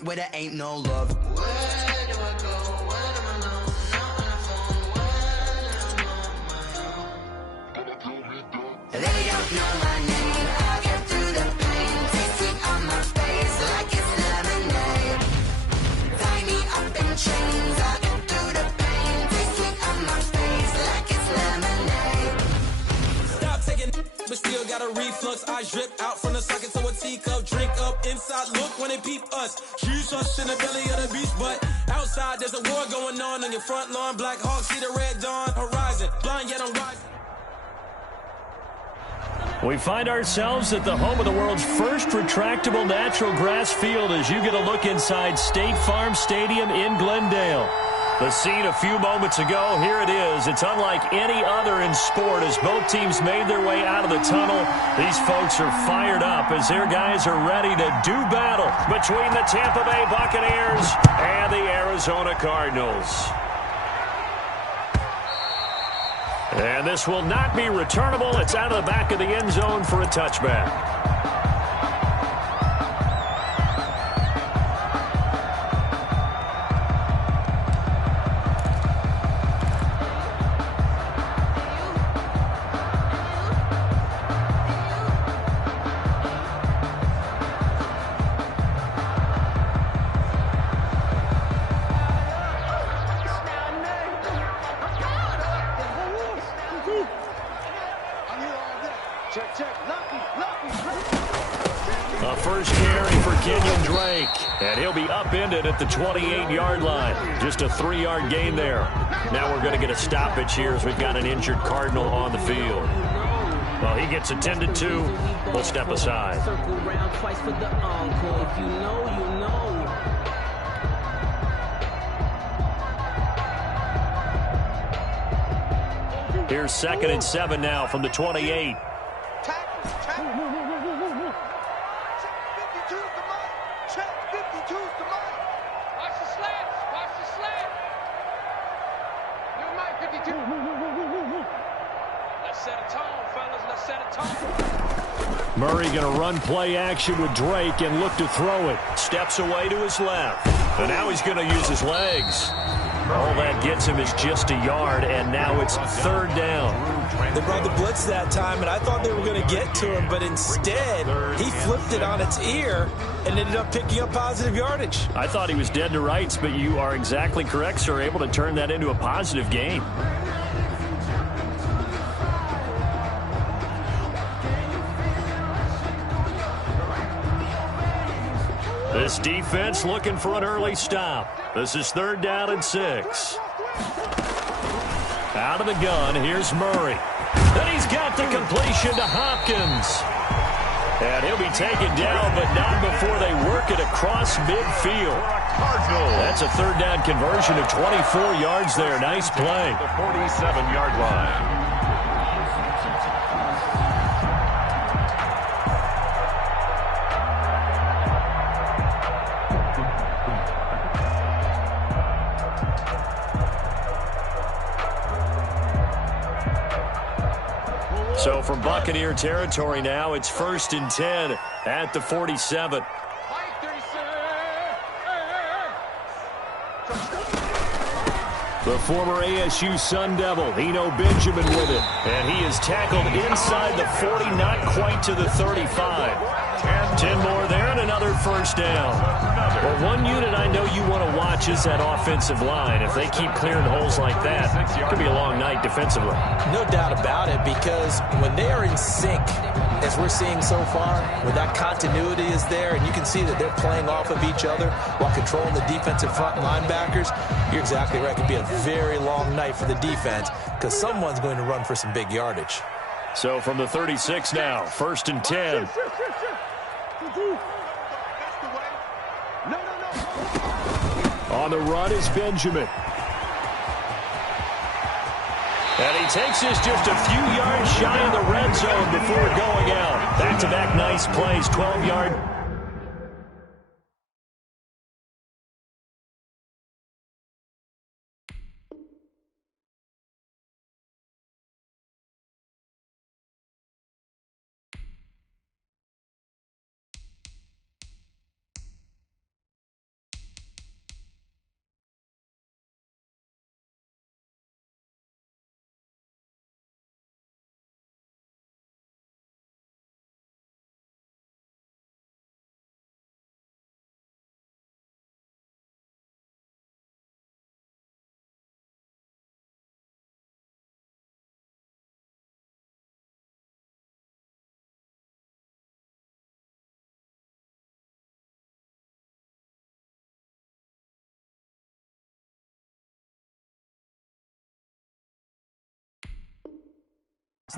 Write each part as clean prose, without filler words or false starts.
street where there ain't no love. Where do I go? Where do I know? Not on the phone. When I'm on my own. They don't know my name. I'll get through the pain. Taste it on my face like it's lemonade. Tie me up in chains. I'll get through the pain. Taste it on my face like it's lemonade. Stop taking, but still got a reflux. Eyes drip out from the socket to a teacup. Drink up inside, look when they peep us. Choose us in the belly of the beast, but outside there's a war going on your front lawn. Black Hawk, see the red dawn horizon. Blind yet I'm rising. We find ourselves at the home of the world's first retractable natural grass field as you get a look inside State Farm Stadium in Glendale. The scene a few moments ago, here it is. It's unlike any other in sport as both teams made their way out of the tunnel. These folks are fired up as their guys are ready to do battle between the Tampa Bay Buccaneers and the Arizona Cardinals. And this will not be returnable. It's out of the back of the end zone for a touchback. A first carry for Kenyon Drake, and he'll be upended at the 28-yard line. Just a 3-yard gain there. Now we're going to get a stoppage here as we've got an injured Cardinal on the field. Well, he gets attended to. We'll step aside. Circle round twice for the encore. If you know, you know. Here's 2nd and 7 now from the 28. Murray going to run play action with Drake and look to throw it. Steps away to his left. And now he's going to use his legs. All that gets him is just a yard, and now it's 3rd down. They brought the blitz that time, and I thought they were going to get to him, but instead he flipped it on its ear and ended up picking up positive yardage. I thought he was dead to rights, but you are exactly correct, sir, able to turn that into a positive gain. This defense looking for an early stop. This is 3rd down and 6. Out of the gun, here's Murray. And he's got the completion to Hopkins. And he'll be taken down, but not before they work it across midfield. That's a 3rd down conversion of 24 yards there. Nice play. The 47-yard line. So from Buccaneer territory now, it's 1st and 10 at the 47. The former ASU Sun Devil, Eno Benjamin with it. And he is tackled inside the 40, not quite to the 35. 10 more there and another 1st down. Well, one unit I know you want to watch is that offensive line. If they keep clearing holes like that, it could be a long night defensively. No doubt about it, because when they are in sync, as we're seeing so far, when that continuity is there and you can see that they're playing off of each other while controlling the defensive front linebackers, you're exactly right. It could be a very long night for the defense because someone's going to run for some big yardage. So from the 36 now, 1st and 10. On the run is Benjamin. And he takes this just a few yards shy of the red zone before going out. Back-to-back nice plays, 12-yard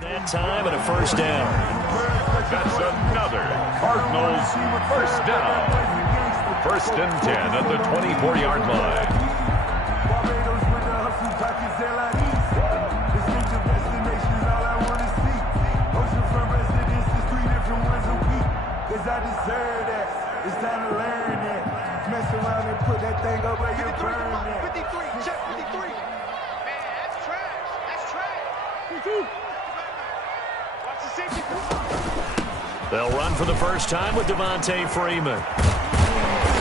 That time and a first down. That's another Cardinals first down. 1st and 10 at the 24-yard line. I deserve that. It's time to learn that. Mess around and put that thing up where you burn that. 53, check 53. Man, that's trash. That's trash. 52. Watch the safety. They'll run for the first time with Devontae Freeman.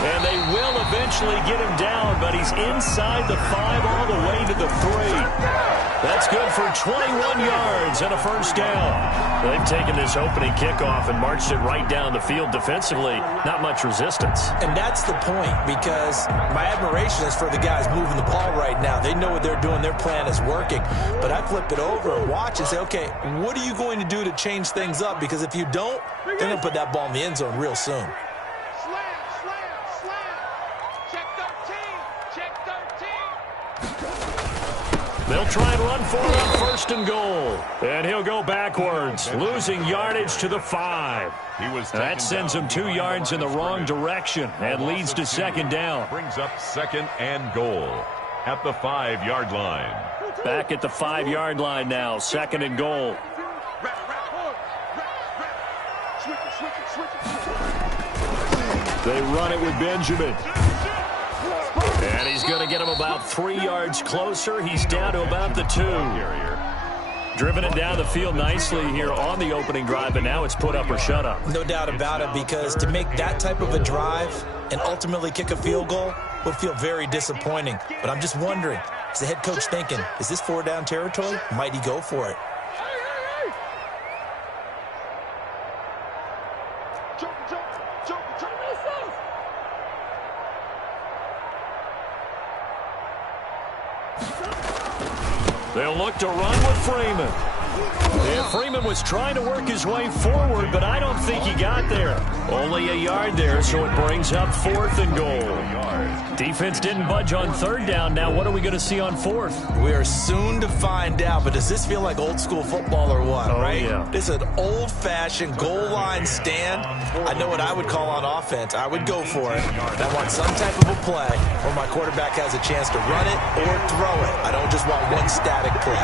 And they will eventually get him down, but he's inside the 5 all the way to the 3. That's good for 21 yards and a first down. They've taken this opening kickoff and marched it right down the field defensively. Not much resistance. And that's the point, because my admiration is for the guys moving the ball right now. They know what they're doing. Their plan is working. But I flip it over and watch and say, okay, what are you going to do to change things up? Because if you don't, they're going to put that ball in the end zone real soon. They'll try and run for it on 1st and goal. And he'll go backwards, losing yardage to the 5. That sends him 2 yards in the wrong direction and leads to 2nd down. Brings up 2nd and goal at the 5-yard line. Back at the 5-yard line now, 2nd and goal. They run it with Benjamin. And he's going to get him about 3 yards closer. He's down to about the 2. Driven it down the field nicely here on the opening drive, but now it's put up or shut up. No doubt about it, because to make that type of a drive and ultimately kick a field goal would feel very disappointing. But I'm just wondering, is the head coach thinking, is this 4-down territory? Might he go for it? They'll look to run with Freeman. And Freeman was trying to work his way forward, but I don't think he got there. Only a yard there, so it brings up 4th and goal. Defense didn't budge on 3rd down. Now what are we going to see on 4th? We are soon to find out, but does this feel like old school football or what, right? Yeah. This is an old-fashioned goal line stand. I know what I would call on offense. I would go for it. And I want some type of a play where my quarterback has a chance to run it or throw it. I don't just want one static play.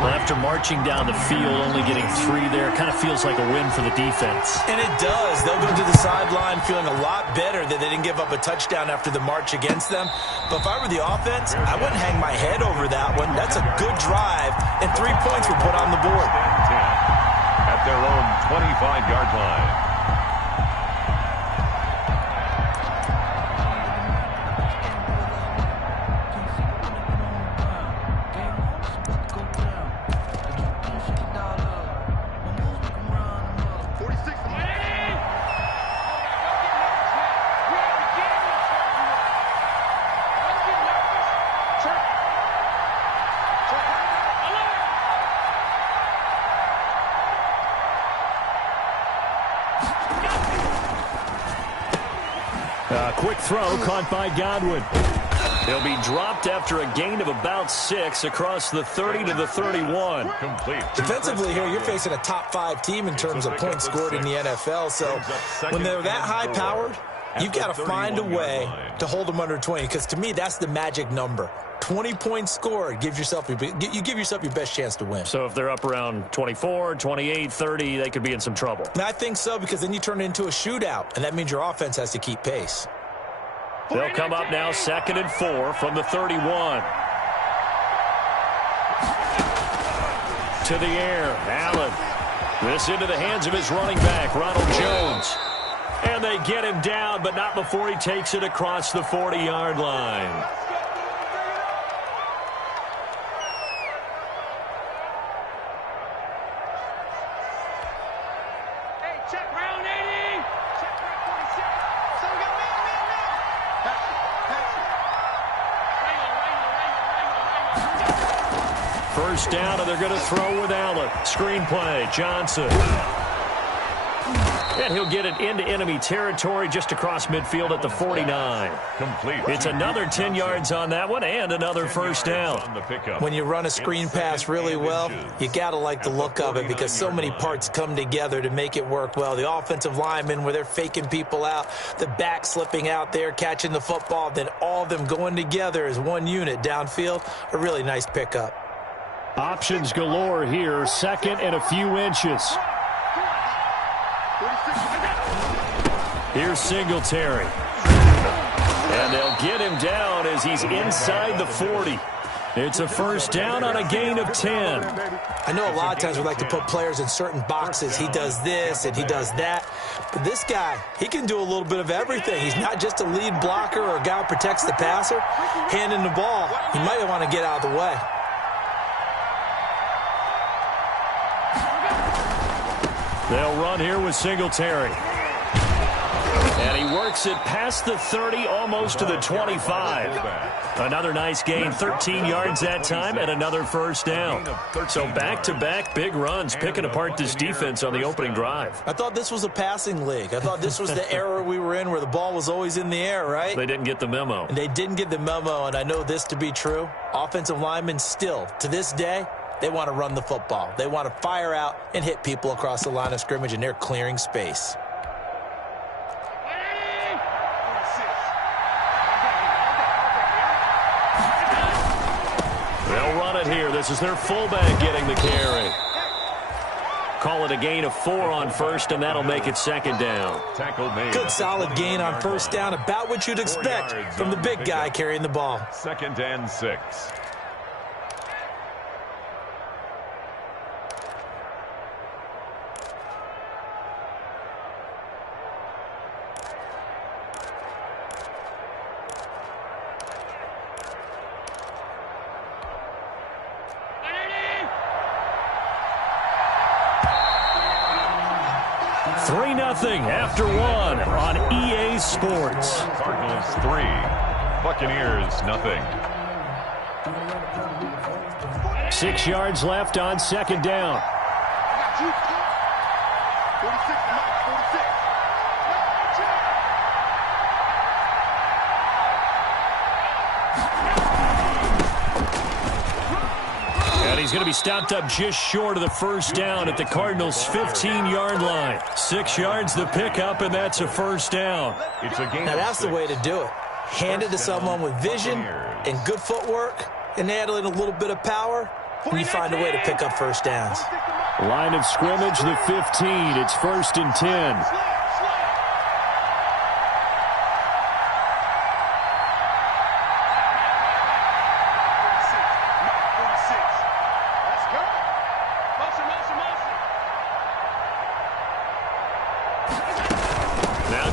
After marching down the field, only getting 3 there, kind of feels like a win for the defense. And it does. They'll go to the sideline feeling a lot better that they didn't give up a touchdown after the march against them. But if I were the offense, I wouldn't hang my head over that one. That's a good drive, and 3 points were put on the board. At their own 25-yard line. Quick throw caught by Godwin. He'll be dropped after a gain of about 6 across the 30 to the 31. Complete. Defensively here, you're facing a top-5 team in terms of points scored in the NFL. So when they're that high-powered, you've got to find a way to hold them under 20, because to me, that's the magic number. 20 points scored, you give yourself your best chance to win. So if they're up around 24, 28, 30, they could be in some trouble. And I think so, because then you turn it into a shootout, and that means your offense has to keep pace. They'll come up now 2nd and 4 from the 31. To the air, Allen. This into the hands of his running back, Ronald Jones. And they get him down, but not before he takes it across the 40-yard line. First down, and they're going to throw with Allen. Screen play, Johnson. And he'll get it into enemy territory just across midfield at the 49. Complete. It's another 10 yards on that one and another first down. When you run a screen pass really well, you got to like the look of it because so many parts come together to make it work well. The offensive linemen where they're faking people out, the back slipping out there, catching the football, then all of them going together as one unit downfield. A really nice pickup. Options galore here, second and a few inches. Here's Singletary. And they'll get him down as he's inside the 40. It's a first down on a gain of 10. I know a lot of times we like to put players in certain boxes. He does this and he does that. But this guy, he can do a little bit of everything. He's not just a lead blocker or a guy who protects the passer. Handing the ball, he might want to get out of the way. They'll run here with Singletary. And he works it past the 30, almost to the 25. Another nice gain, 13 yards that time, and another first down. So back-to-back big runs, picking apart this defense on the opening drive. I thought this was a passing league. I thought this was the era we were in where the ball was always in the air, right? They didn't get the memo. And they didn't get the memo, and I know this to be true. Offensive linemen still, to this day, they want to run the football. They want to fire out and hit people across the line of scrimmage, and they're clearing space. They'll run it here. This is their fullback getting the carry. Call it a gain of 4 on first, and that'll make it second down. Good solid gain on first down, about what you'd expect from the big guy carrying the ball. 2nd and 6. After one on EA Sports. Cardinals 3, Buccaneers nothing. 6 yards left on second down. He's going to be stopped up just short of the first down at the Cardinals' 15-yard line. 6 yards the pickup, and that's a first down. Now that's the way to do it. Hand it to someone with vision and good footwork, and add in a little bit of power, and you find a way to pick up first downs. Line of scrimmage, the 15. It's 1st and 10.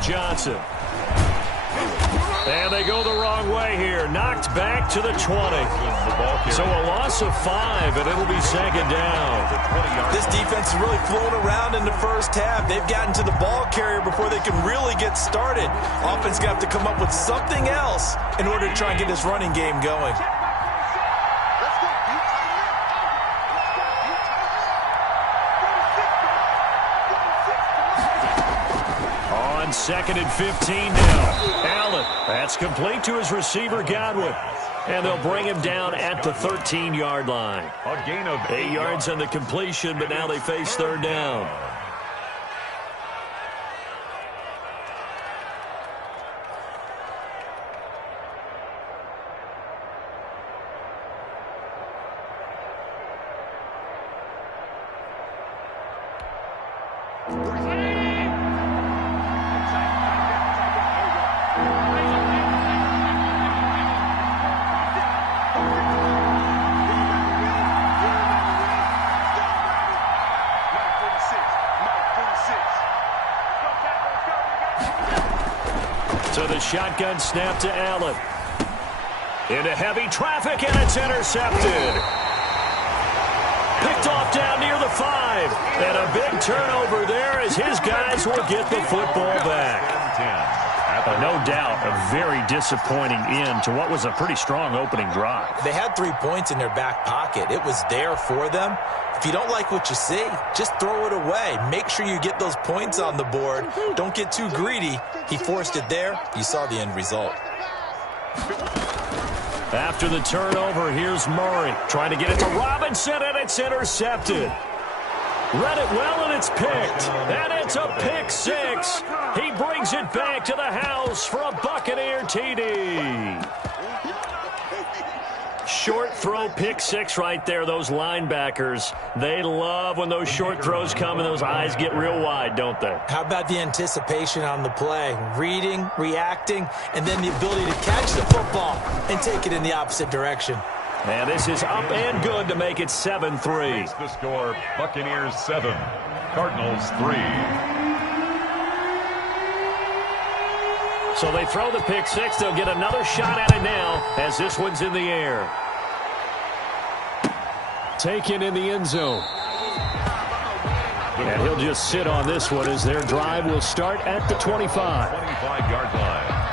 Johnson. And they go the wrong way here. Knocked back to the 20. So a loss of 5, and it'll be second down. This defense is really flown around in the first half. They've gotten to the ball carrier before they can really get started. Offense got to come up with something else in order to try and get this running game going. On 2nd and 15 now. Allen, that's complete to his receiver, Godwin. And they'll bring him down at the 13-yard line. A gain of 8 yards on the completion, but now they face third down. So the shotgun snap to Allen. Into heavy traffic, and it's intercepted. Picked off down near the 5. And a big turnover there as his guys will get the football back. No doubt, a very disappointing end to what was a pretty strong opening drive. They had 3 points in their back pocket. It was there for them. If you don't like what you see, just throw it away. Make sure you get those points on the board. Don't get too greedy. He forced it there. You saw the end result. After the turnover, here's Murray trying to get it to Robinson, and it's intercepted. Read it well, and it's picked. And it's a pick six. He brings it back to the house for a Buccaneer TD. Short throw pick six right there. Those linebackers, they love when those short throws come and those eyes get real wide, don't they? How about the anticipation on the play? Reading, reacting, and then the ability to catch the football and take it in the opposite direction. And this is up and good to make it 7-3. The score, Buccaneers 7, Cardinals 3. So they throw the pick six. They'll get another shot at it now as this one's in the air. Taken in the end zone. And he'll just sit on this one as their drive will start at the 25. 25-yard line.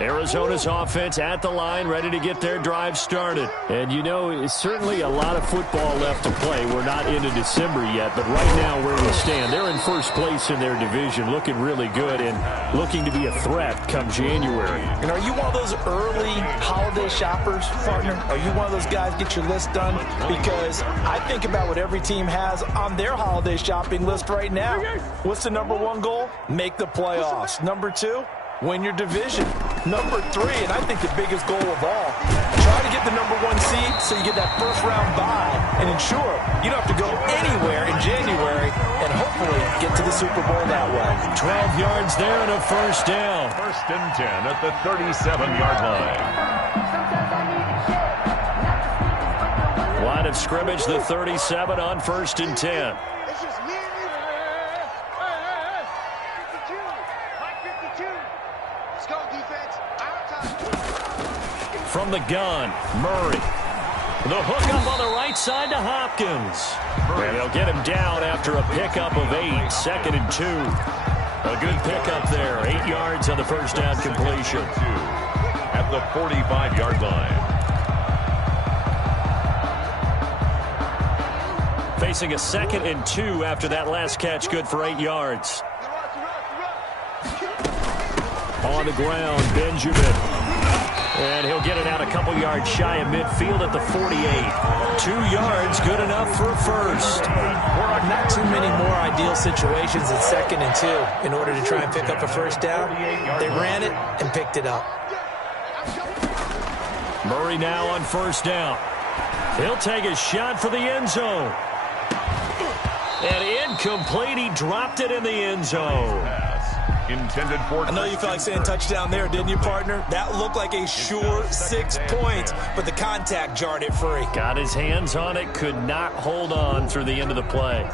Arizona's offense at the line, ready to get their drive started. And, you know, it's certainly a lot of football left to play. We're not into December yet, but right now where we stand, they're in first place in their division, looking really good and looking to be a threat come January. And are you one of those early holiday shoppers, partner? Are you one of those guys get your list done? Because I think about what every team has on their holiday shopping list right now. What's the number one goal? Make the playoffs. Number two, win your division. Number three, and I think the biggest goal of all, try to get the number one seed so you get that first round bye and ensure you don't have to go anywhere in January and hopefully get to the Super Bowl that way. 12 yards there and a first down. First and 10 at the 37-yard line. Line of scrimmage, the 37 on first and 10. It's just me and you. 52. Mike 52. Let's go, defense. From the gun, Murray. The hook up on the right side to Hopkins. And they'll get him down after a pickup of 8, second and 2. A good pickup there, 8 yards on the first down completion. At the 45-yard line. Facing a second and 2 after that last catch, good for 8 yards. On the ground, Benjamin. And he'll get it out a couple yards shy of midfield at the 48. 2 yards, good enough for a first. Not too many more ideal situations at second and 2 in order to try and pick up a first down. They ran it and picked it up. Murray now on first down. He'll take a shot for the end zone. And incomplete. He dropped it in the end zone. Intended for I know you felt like saying touchdown there, didn't you, partner? That looked like a sure 6 points, but the contact jarred it free. Got his hands on it, could not hold on through the end of the play.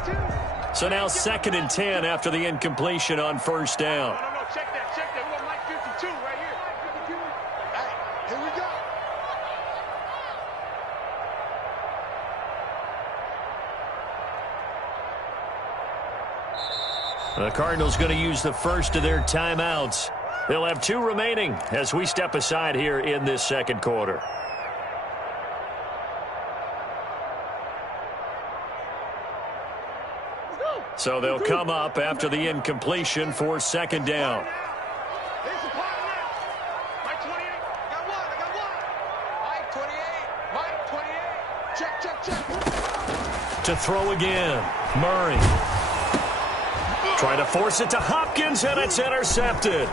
So now second and 10 after the incompletion on first down. No, check that. We got Mike 52 right here. 52. Hey, here we go. The Cardinals going to use the first of their timeouts. They'll have 2 remaining as we step aside here in this second quarter. So they'll come up after the incompletion for second down. Here's the part now. Mike 28. I got one. Mike 28. Mike 28. Check. To throw again, Murray. Trying to force it to Hopkins, and it's intercepted.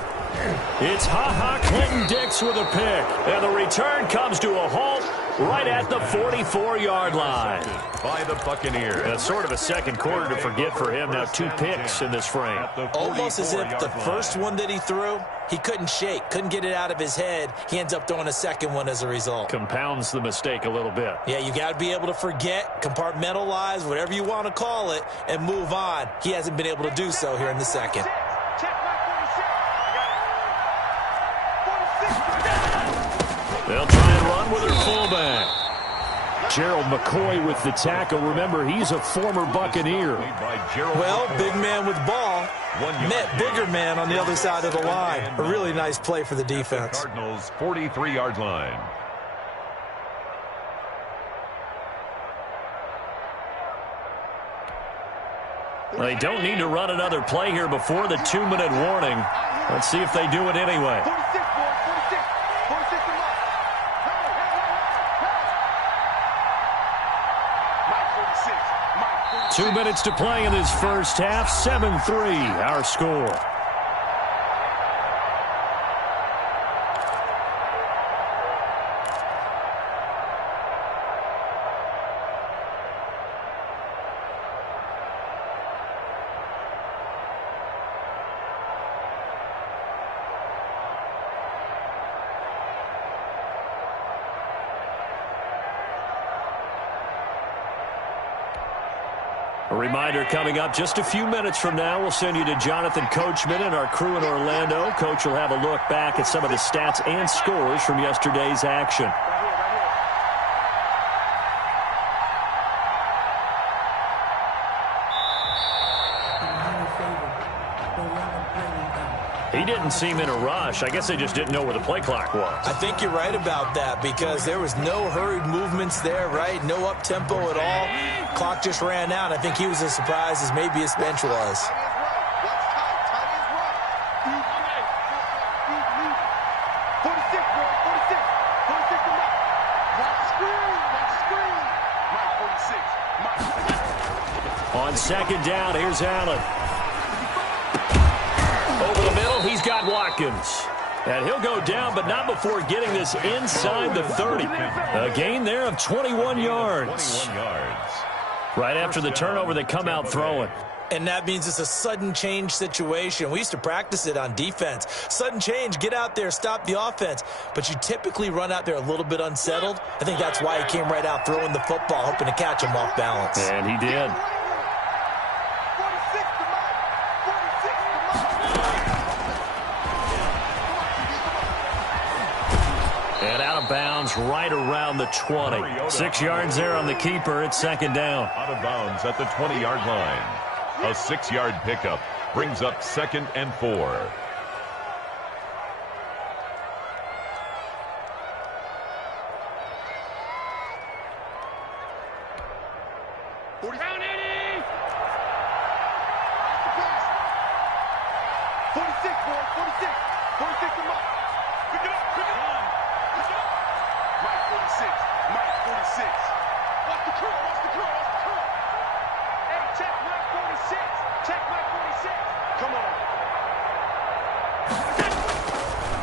It's Clinton Dix with a pick. And the return comes to a halt right at the 44-yard line. By the Buccaneers. And it's sort of a second quarter to forget for him. Now 2 picks in this frame. Almost as if the first one that he threw, he couldn't shake, couldn't get it out of his head. He ends up throwing a second one as a result. Compounds the mistake a little bit. Yeah, you got to be able to forget, compartmentalize, whatever you want to call it, and move on. He hasn't been able to do so here in the second. They'll try and run with their fullback. Gerald McCoy with the tackle. Remember, he's a former Buccaneer. Well, big man with ball met bigger man on the other side of the line. A really nice play for the defense. Cardinals 43-yard line. They don't need to run another play here before the 2-minute warning. Let's see if they do it anyway. 2 minutes to play in this first half. 7-3, our score. A reminder coming up just a few minutes from now, we'll send you to Jonathan Coachman and our crew in Orlando. Coach will have a look back at some of the stats and scores from yesterday's action. He didn't seem in a rush. I guess they just didn't know where the play clock was. I think you're right about that because there was no hurried movements there, right? No up-tempo at all. Clock just ran out. I think he was as surprised as maybe his bench was. On second down, here's Allen. Over the middle, he's got Watkins. And he'll go down, but not before getting this inside the 30. A gain there of 21 yards. Right after the turnover, they come out throwing. And that means it's a sudden change situation. We used to practice it on defense. Sudden change, get out there, stop the offense. But you typically run out there a little bit unsettled. I think that's why he came right out throwing the football, hoping to catch him off balance. And he did. And out of bounds right around the 20. 6 yards there on the keeper. It's second down. Out of bounds at the 20-yard line. A 6-yard pickup brings up 2nd and 4.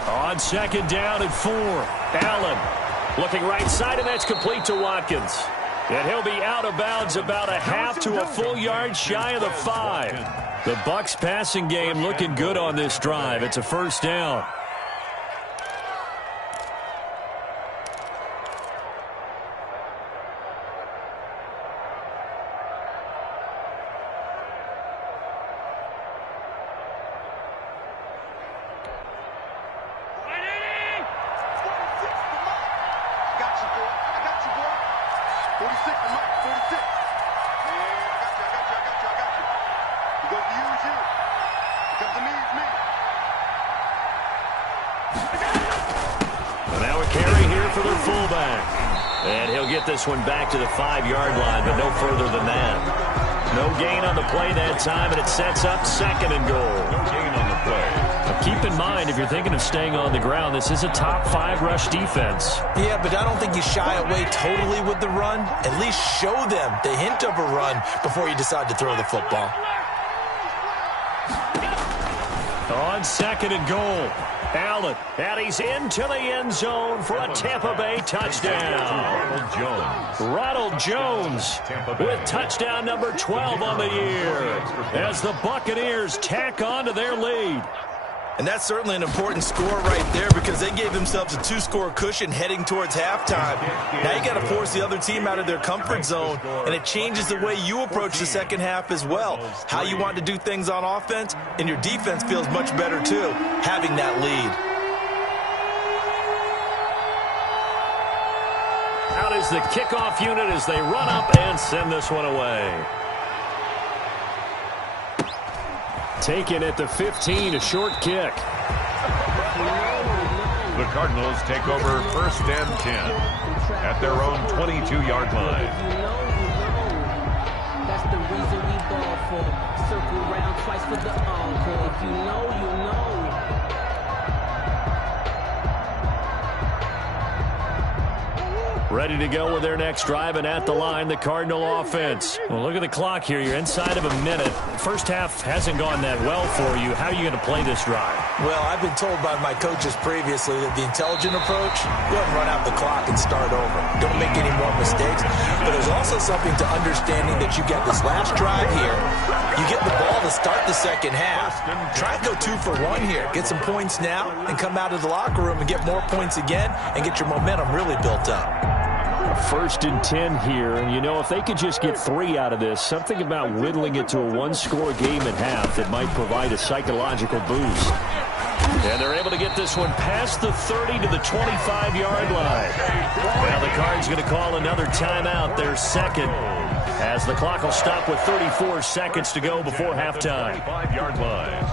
On second down and 4. Allen looking right side, and that's complete to Watkins. And he'll be out of bounds about a half to a full yard shy of the 5. The Bucs passing game looking good on this drive. It's a first down. This one back to the 5-yard line, but no further than that. No gain on the play that time, and it sets up 2nd and goal. No gain on the play. Now keep in mind, if you're thinking of staying on the ground, this is a top 5 rush defense. Yeah, but I don't think you shy away totally with the run. At least show them the hint of a run before you decide to throw the football. On second and goal, Allen, and he's into the end zone for a Tampa Bay touchdown. Ronald Jones with touchdown number 12 on the year as the Buccaneers tack on to their lead. And that's certainly an important score right there because they gave themselves a 2-score cushion heading towards halftime. Now you got to force the other team out of their comfort zone, and it changes the way you approach the second half as well. How you want to do things on offense, and your defense feels much better too, having that lead. Out is the kickoff unit as they run up and send this one away. Taken at the 15, a short kick. The Cardinals take over 1st and 10 at their own 22-yard line. That's the reason we ball for. Circle around twice for the encore. If you know, you know. Ready to go with their next drive, and at the line, the Cardinal offense. Well, look at the clock here. You're inside of a minute. First half hasn't gone that well for you. How are you going to play this drive? Well, I've been told by my coaches previously that the intelligent approach, go ahead and run out the clock and start over. Don't make any more mistakes. But there's also something to understanding that you get this last drive here. You get the ball to start the second half. Try and go 2 for 1 here. Get some points now and come out of the locker room and get more points again and get your momentum really built up. 1st and 10 here, and you know, if they could just get 3 out of this, something about whittling it to a 1-score game at half that might provide a psychological boost. And they're able to get this one past the 30 to the 25-yard line. Now the Cards going to call another timeout, their second, as the clock will stop with 34 seconds to go before halftime. 5-yard line.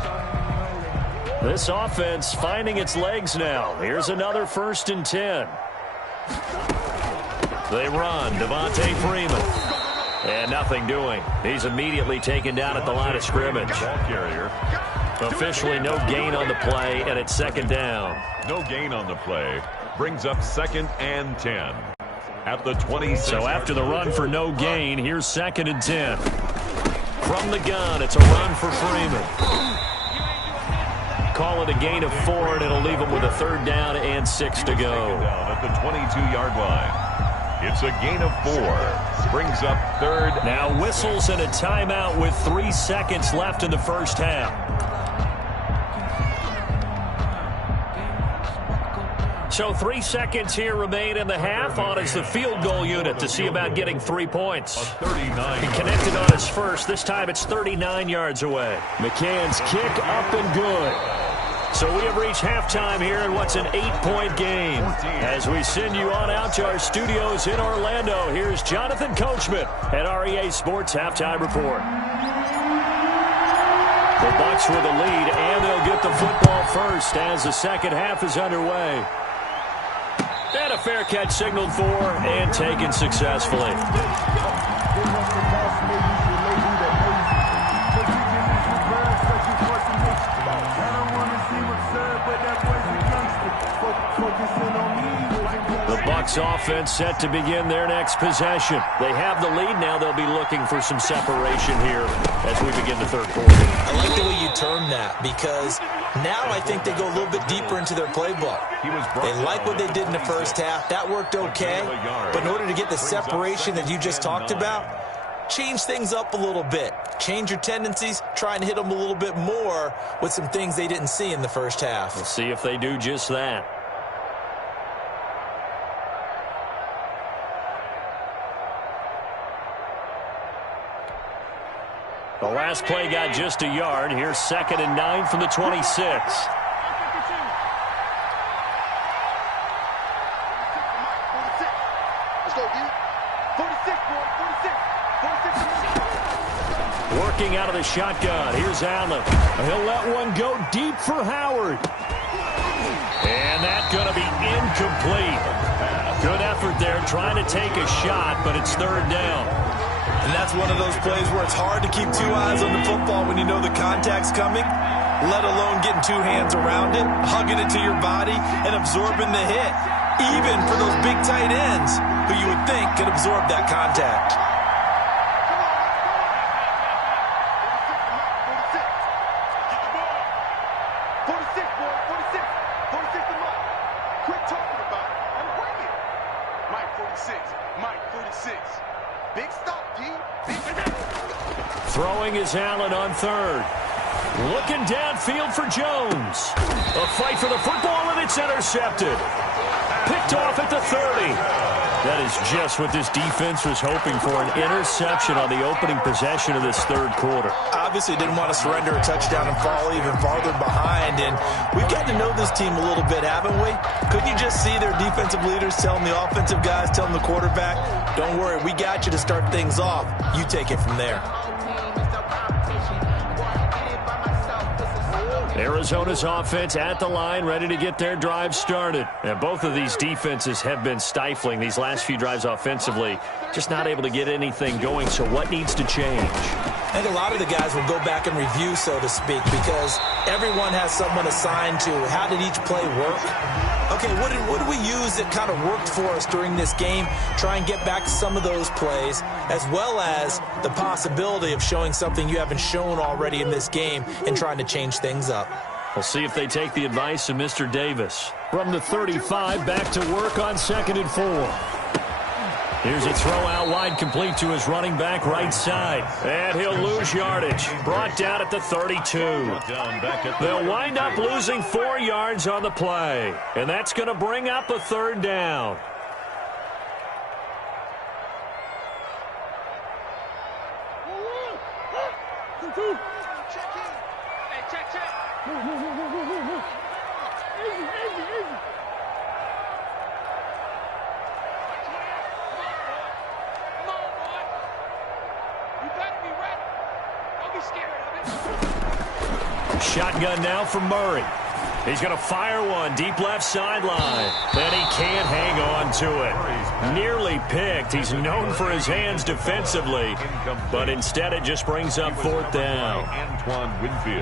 This offense finding its legs now. Here's another 1st and 10. They run, Devontae Freeman. And nothing doing. He's immediately taken down at the line of scrimmage. Ball carrier. Officially no gain on the play, and it's 2nd down. No gain on the play. Brings up 2nd and 10. At the 26. So after the run for no gain, here's 2nd and 10. From the gun, it's a run for Freeman. Call it a gain of 4, and it'll leave him with a 3rd down and 6 to go. At the 22-yard line. It's a gain of 4. Brings up 3rd. Now whistles and a timeout with 3 seconds left in the first half. So 3 seconds here remain in the half. On is the field goal unit to see about getting 3 points. 39. He connected on his first. This time it's 39 yards away. McCann's kick up and good. So we have reached halftime here in what's an 8-point game. As we send you on out to our studios in Orlando, here's Jonathan Coachman at REA Sports Halftime Report. The Bucs with the lead, and they'll get the football first as the second half is underway. And a fair catch signaled for and taken successfully. The Bucs offense set to begin their next possession. They have the lead. Now they'll be looking for some separation here as we begin the third quarter. I like the way you term that because now I think they go a little bit deeper into their playbook. They like what they did in the first half. That worked okay. But in order to get the separation that you just talked about, change things up a little bit. Change your tendencies. Try and hit them a little bit more with some things they didn't see in the first half. We'll see if they do just that. The last play got just a yard. Here's 2nd and 9 from the 26. Let's go, D. 46, boy. 46. 46. Working out of the shotgun. Here's Allen. He'll let one go deep for Howard. And that's going to be incomplete. Good effort there trying to take a shot, but it's 3rd down. And that's one of those plays where it's hard to keep 2 eyes on the football when you know the contact's coming, let alone getting 2 hands around it, hugging it to your body, and absorbing the hit, even for those big tight ends who you would think could absorb that contact. Throwing is Allen on third. Looking downfield for Jones. A fight for the football, and it's intercepted. Picked off at the 30. That is just what this defense was hoping for, an interception on the opening possession of this third quarter. Obviously didn't want to surrender a touchdown and fall even farther behind, and we've gotten to know this team a little bit, haven't we? Couldn't you just see their defensive leaders telling the offensive guys, telling the quarterback, don't worry, we got you to start things off. You take it from there. Arizona's offense at the line, ready to get their drive started. And both of these defenses have been stifling these last few drives offensively, just not able to get anything going. So what needs to change? I think a lot of the guys will go back and review, so to speak, because everyone has someone assigned to how did each play work. Okay, what did we use that kind of worked for us during this game? Try and get back to some of those plays, as well as the possibility of showing something you haven't shown already in this game and trying to change things up. We'll see if they take the advice of Mr. Davis. From the 35, back to work on 2nd and 4. Here's a throw out wide, complete to his running back right side. And he'll lose yardage. Brought down at the 32. They'll wind up losing 4 yards on the play. And that's going to bring up a third down. Shotgun now for Murray. He's going to fire one deep left sideline. And he can't hang on to it. Nearly picked. He's known for his hands defensively. But instead it just brings up 4th down.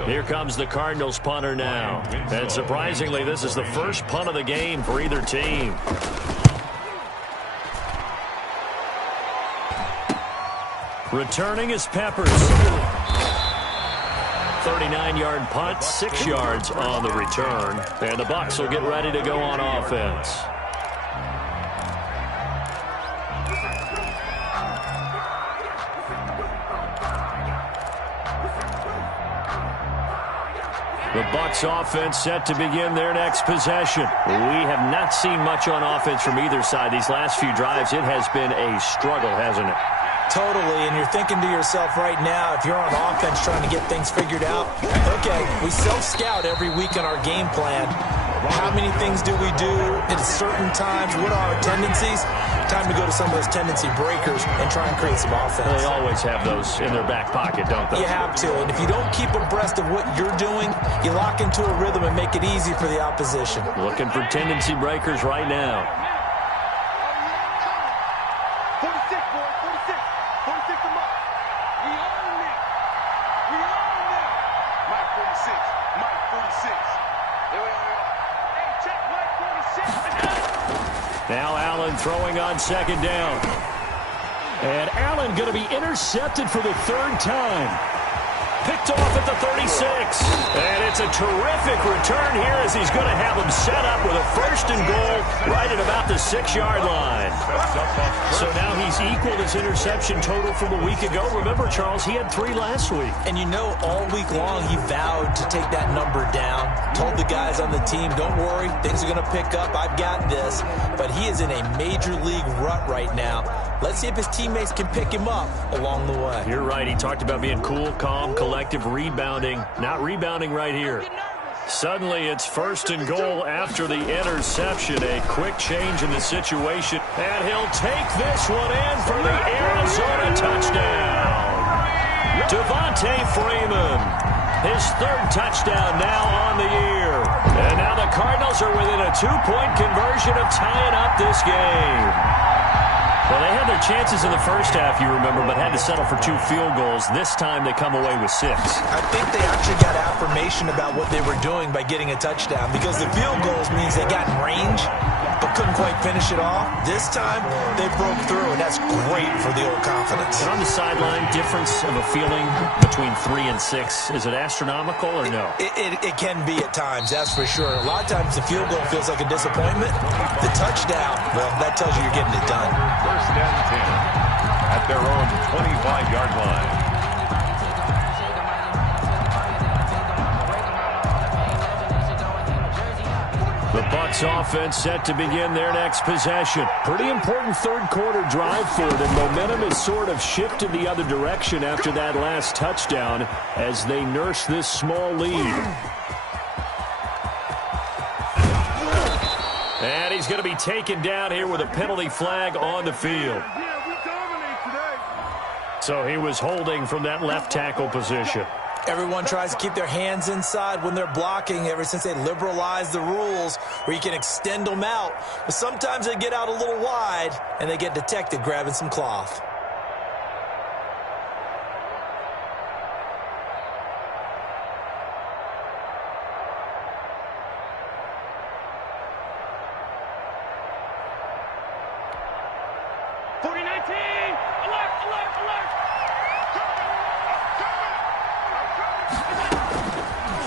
Here comes the Cardinals punter now. And surprisingly, this is the first punt of the game for either team. Returning is Peppers. 39-yard punt, 6 yards on the return. And the Bucs will get ready to go on offense. The Bucs offense set to begin their next possession. We have not seen much on offense from either side. These last few drives, it has been a struggle, hasn't it? Totally, and you're thinking to yourself right now, if you're on offense trying to get things figured out, okay, we self-scout every week on our game plan. How many things do we do at certain times? What are our tendencies? Time to go to some of those tendency breakers and try and create some offense. They always have those in their back pocket, don't they? You have to, and if you don't keep abreast of what you're doing, you lock into a rhythm and make it easy for the opposition. Looking for tendency breakers right now. 46, boys, 46. 46 them up. We own it. We own it. Mike 46. Mike 46. There we are. Hey, check Mike 46. Now Allen throwing on 2nd down. And Allen going to be intercepted for the 3rd time. Picked off at the 36. And it's a terrific return here as he's going to have him set up with a 1st and goal right at about the 6-yard line. So now he's equaled his interception total from a week ago. Remember, Charles, he had 3 last week. And you know, all week long he vowed to take that number down. Told the guys on the team, don't worry, things are going to pick up. I've got this. But he is in a major league rut right now. Let's see if his teammates can pick him up along the way. You're right. He talked about being cool, calm, collective, rebounding. Not rebounding right here. Suddenly, it's 1st and goal after the interception. A quick change in the situation. And he'll take this one in for the Arizona touchdown. Devontae Freeman. His 3rd touchdown now on the year. And now the Cardinals are within a 2-point conversion of tying up this game. Well, they had their chances in the first half, you remember, but had to settle for 2 field goals. This time they come away with 6. I think they actually got affirmation about what they were doing by getting a touchdown, because the field goals means they got in range but couldn't quite finish it off. This time they broke through, and that's great for the old confidence. And on the sideline, difference of a feeling between 3 and 6, is it astronomical or no? It can be at times, that's for sure. A lot of times the field goal feels like a disappointment. The touchdown, well, that tells you you're getting it done. 1st and 10 at their own 25-yard line. Bucs offense set to begin their next possession. Pretty important third quarter drive for them. Momentum has sort of shifted the other direction after that last touchdown as they nurse this small lead. And he's going to be taken down here with a penalty flag on the field. So he was holding from that left tackle position. Everyone tries to keep their hands inside when they're blocking ever since they liberalized the rules where you can extend them out. But sometimes they get out a little wide and they get detected grabbing some cloth.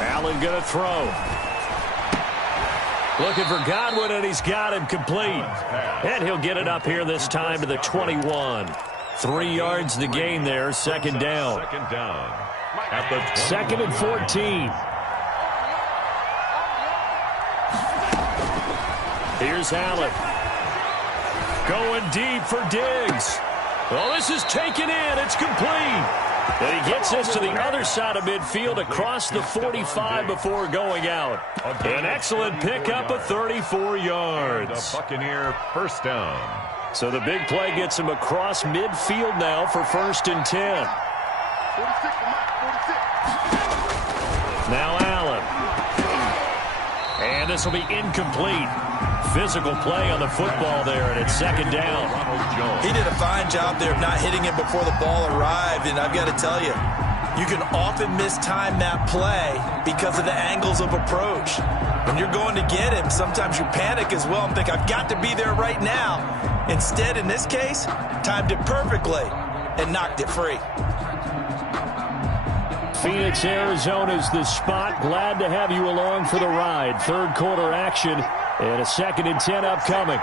Allen going to throw. Looking for Godwin, and he's got him complete. And he'll get it up here this time to the 21. 3 yards the gain there, second down. At the 2nd and 14. Here's Allen. Going deep for Diggs. Well, this is taken in. It's complete. And he gets this to the other side of midfield across the 45 before going out. An excellent pickup of 34 yards. The Buccaneer first down. So the big play gets him across midfield now for 1st and 10. Now Allen. And this will be incomplete. Physical play on the football there, and it's second down. He did a fine job there of not hitting him before the ball arrived, and I've got to tell you, you can often mistime that play because of the angles of approach. When you're going to get him, sometimes you panic as well and think, I've got to be there right now. Instead, in this case, timed it perfectly and knocked it free. Phoenix, Arizona's the spot. Glad to have you along for the ride. Third quarter action. And a 2nd and 10 upcoming.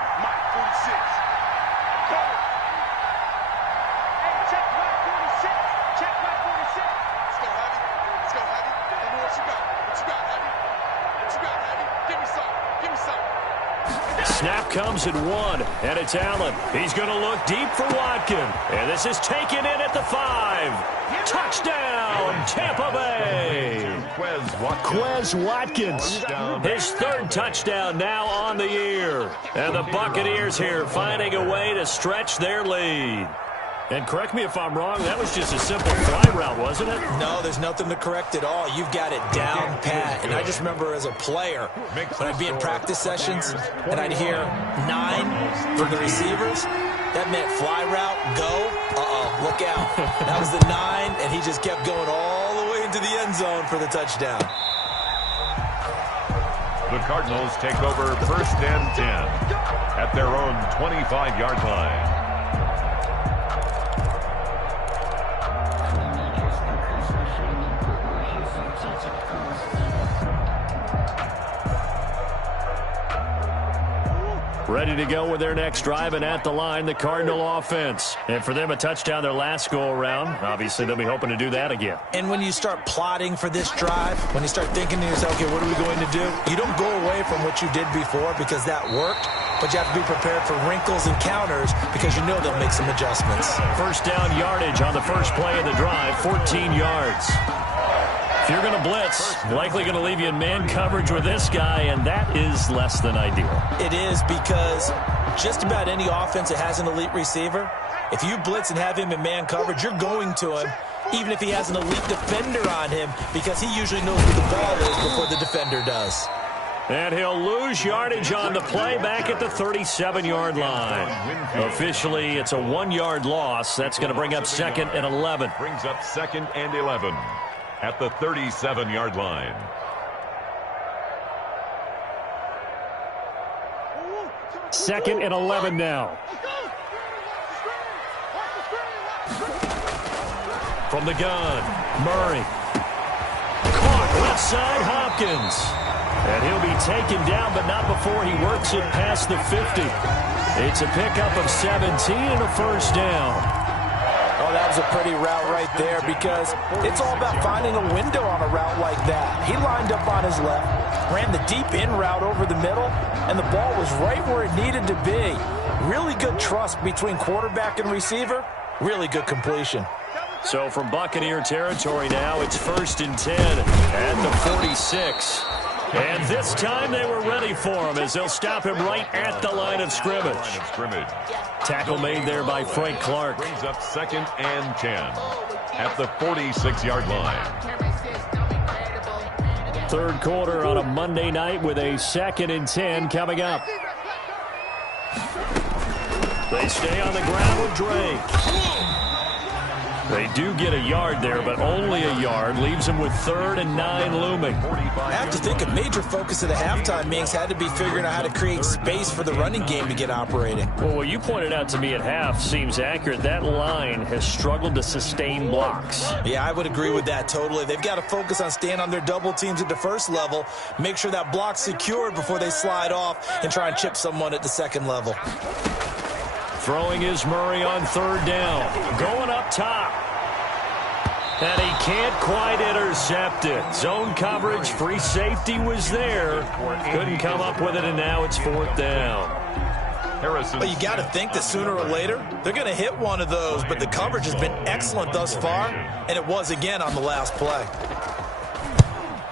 Snap comes at 1, and it's Allen. He's going to look deep for Watkins. And this is taken in at the 5. Touchdown, Tampa Bay. Quez Watkins, his 3rd touchdown now on the year. And the Buccaneers here finding a way to stretch their lead. And correct me if I'm wrong, that was just a simple fly route, wasn't it? No, there's nothing to correct at all. You've got it down pat. And I just remember as a player, when I'd be in practice sessions and I'd hear 9 for the receivers, that meant fly route, go, look out. That was the 9, and he just kept going all the way into the end zone for the touchdown. The Cardinals take over 1st and 10 at their own 25-yard line. Ready to go with their next drive, and at the line, the Cardinal offense. And for them, a touchdown their last go-around. Obviously, they'll be hoping to do that again. And when you start plotting for this drive, when you start thinking to yourself, okay, what are we going to do? You don't go away from what you did before because that worked, but you have to be prepared for wrinkles and counters because you know they'll make some adjustments. First down yardage on the first play of the drive, 14 yards. If you're going to blitz, likely going to leave you in man coverage with this guy, and that is less than ideal. It is because just about any offense that has an elite receiver, if you blitz and have him in man coverage, you're going to him, even if he has an elite defender on him, because he usually knows where the ball is before the defender does. And he'll lose yardage on the play back at the 37-yard line. Officially, it's a 1-yard loss. That's going to bring up 2nd and 11. Brings up 2nd and 11 at the 37-yard line. Second and 11 now. From the gun, Murray. Caught left side, Hopkins. And he'll be taken down, but not before he works it past the 50. It's a pickup of 17 and a first down. Oh, that was a pretty route right there because it's all about finding a window on a route like that. He lined up on his left, ran the deep in route over the middle, and the ball was right where it needed to be. Really good trust between quarterback and receiver. Really good completion. So from Buccaneer territory now, it's 1st and 10 at the 46. And this time they were ready for him as they'll stop him right at the line of scrimmage. Tackle made there by Frank Clark. Brings up 2nd and 10 at the 46-yard line. Third quarter on a Monday night with a 2nd and 10 coming up. They stay on the ground with Drake. They do get a yard there, but only a yard. Leaves them with 3rd and 9 looming. I have to think a major focus of the halftime meetings had to be figuring out how to create space for the running game to get operating. Well, what you pointed out to me at half seems accurate. That line has struggled to sustain blocks. Yeah, I would agree with that totally. They've got to focus on staying on their double teams at the first level, make sure that block's secured before they slide off and try and chip someone at the second level. Throwing is Murray on 3rd down. Going up top. And he can't quite intercept it. Zone coverage, free safety was there. Couldn't come up with it, and now it's 4th down. But you got to think that sooner or later, they're going to hit one of those, but the coverage has been excellent thus far, and it was again on the last play.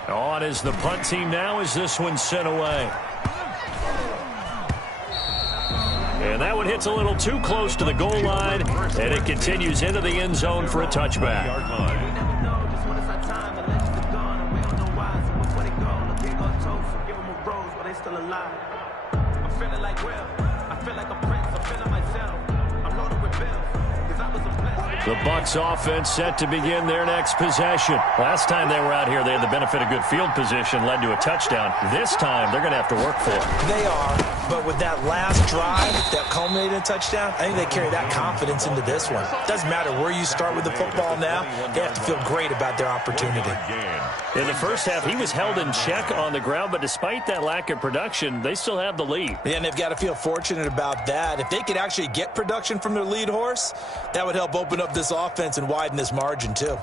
On is the punt team now as this one's sent away. And that one hits a little too close to the goal line, and it continues into the end zone for a touchback. The Bucs offense set to begin their next possession. Last time they were out here, they had the benefit of good field position, led to a touchdown. This time, they're going to have to work for it. They are, but with that last drive that culminated in a touchdown, I think they carry that confidence into this one. Doesn't matter where you start with the football now, they have to feel great about their opportunity. In the first half, he was held in check on the ground, but despite that lack of production, they still have the lead. Yeah, and they've got to feel fortunate about that. If they could actually get production from their lead horse, that would help open up this offense and widen this margin too.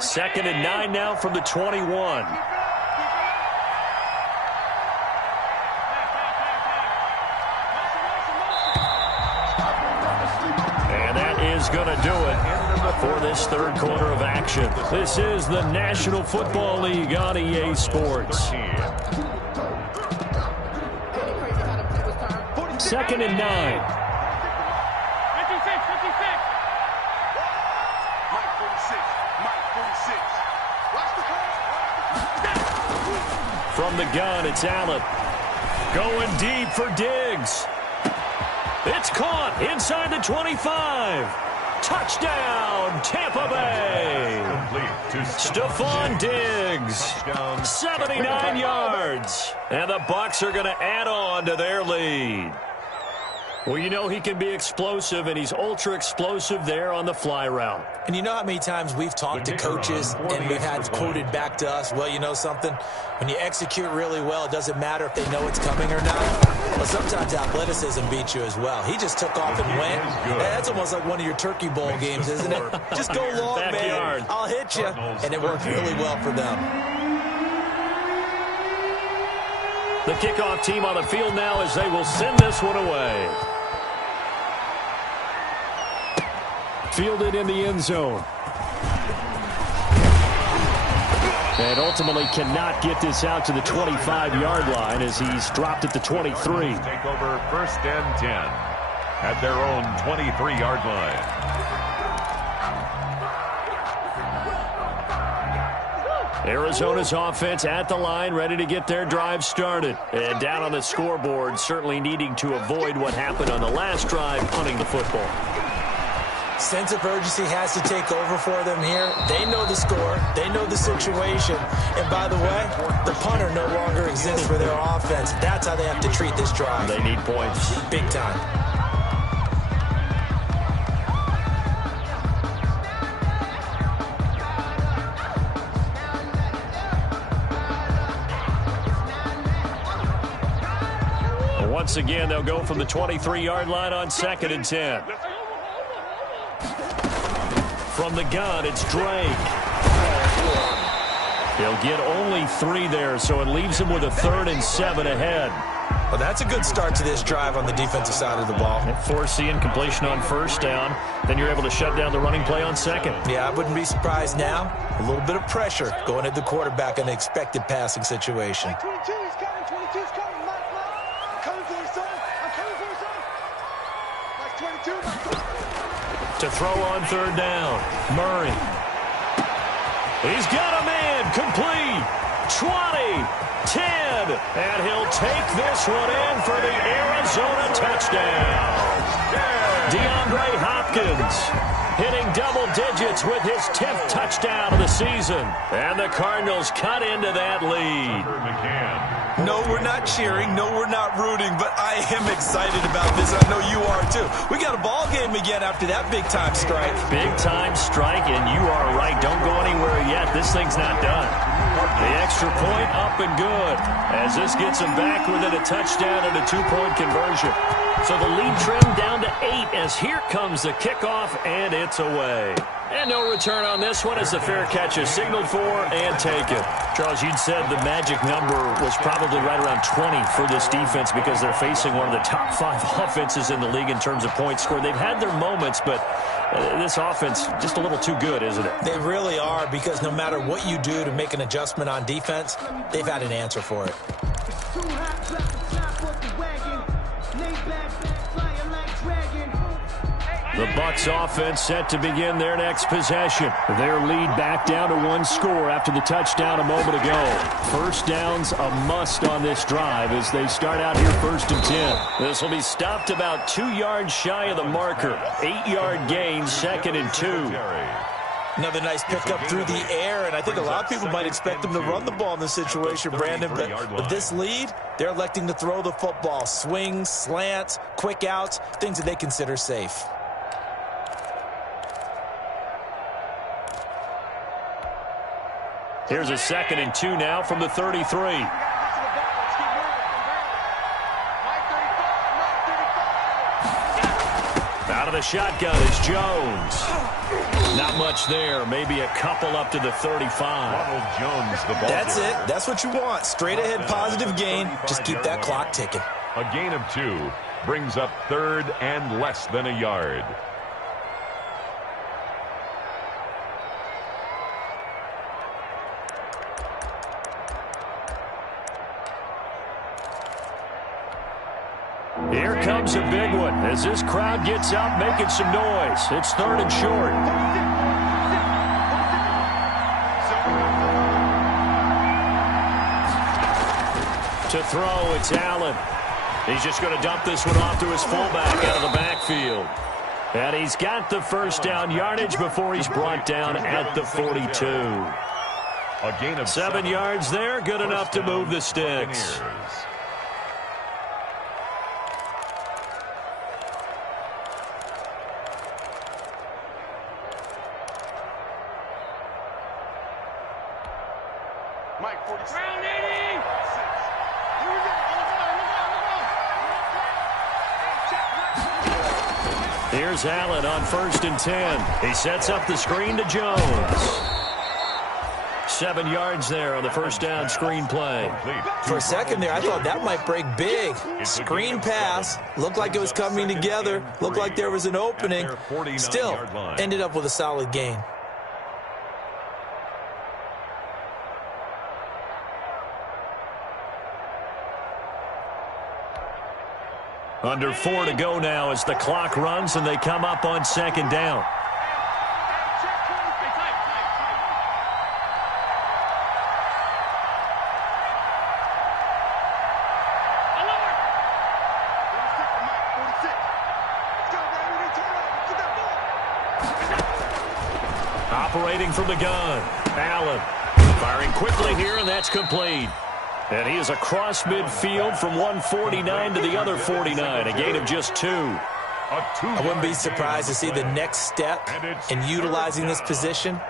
Second and 9 now from the 21. And that is going to do it for this third quarter of action. This is the National Football League on EA Sports. 2nd and 9. From the gun, it's Allen. Going deep for Diggs. It's caught inside the 25. Touchdown, Tampa Bay. Stephon Diggs, 79 yards. And the Bucs are going to add on to their lead. Well, you know he can be explosive, and he's ultra-explosive there on the fly route. And you know how many times we've talked to coaches and we've had quoted back to us, well, you know something? When you execute really well, it doesn't matter if they know it's coming or not. Well, sometimes athleticism beats you as well. He just took off and went. That's almost like one of your Turkey Bowl games, isn't it? Just go long, man. I'll hit you. And it worked really well for them. The kickoff team on the field now as they will send this one away. Fielded in the end zone. And ultimately cannot get this out to the 25-yard line as he's dropped at the 23. Take over 1st and 10 at their own 23-yard line. Arizona's offense at the line, ready to get their drive started. And down on the scoreboard, certainly needing to avoid what happened on the last drive, punting the football. Sense of urgency has to take over for them here. They know the score. They know the situation. And by the way, the punter no longer exists for their offense. That's how they have to treat this drive. They need points. Big time. once again, they'll go from the 23-yard line on 2nd and 10. From the gun, it's Drake. He'll get only 3 there, so it leaves him with a 3rd and 7 ahead. Well, that's a good start to this drive on the defensive side of the ball. Force the incompletion on 1st down. Then you're able to shut down the running play on 2nd. Yeah, I wouldn't be surprised now. A little bit of pressure going at the quarterback in the expected passing situation. 22 is coming. 22 is coming. I'm coming for you, son. I'm coming for you, son. That's 22. To throw on 3rd down, Murray. He's got a man, complete, 20, 10, and he'll take this one in for the Arizona touchdown. DeAndre Hopkins hitting double digits with his 10th touchdown of the season. And the Cardinals cut into that lead. No, we're not cheering. No, we're not rooting, but I am excited about this. I know you are, too. We got a ball game again after that big-time strike. Big-time strike, and you are right. Don't go anywhere yet. This thing's not done. The extra point up and good as this gets them back within a touchdown and a 2-point conversion. So the lead trimmed down to 8 as here comes the kickoff, and it's away. And no return on this one as the fair catch is signaled for and taken. Charles, you'd said the magic number was probably right around 20 for this defense because they're facing one of the top 5 offenses in the league in terms of points scored. They've had their moments, but this offense just a little too good, isn't it? They really are, because no matter what you do to make an adjustment on defense, they've had an answer for it. The Bucs offense set to begin their next possession. Their lead back down to 1 score after the touchdown a moment ago. 1st down's a must on this drive as they start out here 1st and 10. This will be stopped about 2 yards shy of the marker. 8-yard gain, 2nd and 2. Another nice pickup through the air, and I think a lot of people might expect them to run the ball in this situation, Brandon. But with this lead, they're electing to throw the football. Swings, slants, quick outs, things that they consider safe. Here's a 2nd and 2 now from the 33. Out of the shotgun is Jones. Not much there. Maybe a couple up to the 35. Ronald Jones, the ball That's carrier. it. That's what you want. Straight ahead positive gain. Just keep that clock ticking. A gain of 2 brings up 3rd and less than a yard. Here comes a big one as this crowd gets up making some noise. It's 3rd and short. To throw, it's Allen. He's just going to dump this one off to his fullback out of the backfield. And he's got the 1st down yardage before he's brought down at the 42. A gain of 7 yards there, good enough to move the sticks. Mike 46. Round 80. Here's Allen on 1st and 10. He sets up the screen to Jones. 7 yards there on the 1st down screen play. For a second there, I thought that might break big. Screen pass. Looked like it was coming together. Looked like there was an opening. Still, ended up with a solid gain. Under 4 to go now as the clock runs and they come up on 2nd down. Operating from the gun, Allen firing quickly here, and that's complete. And he is across midfield from 149 to the other 49, a gain of just 2. I wouldn't be surprised to see the next step in utilizing this position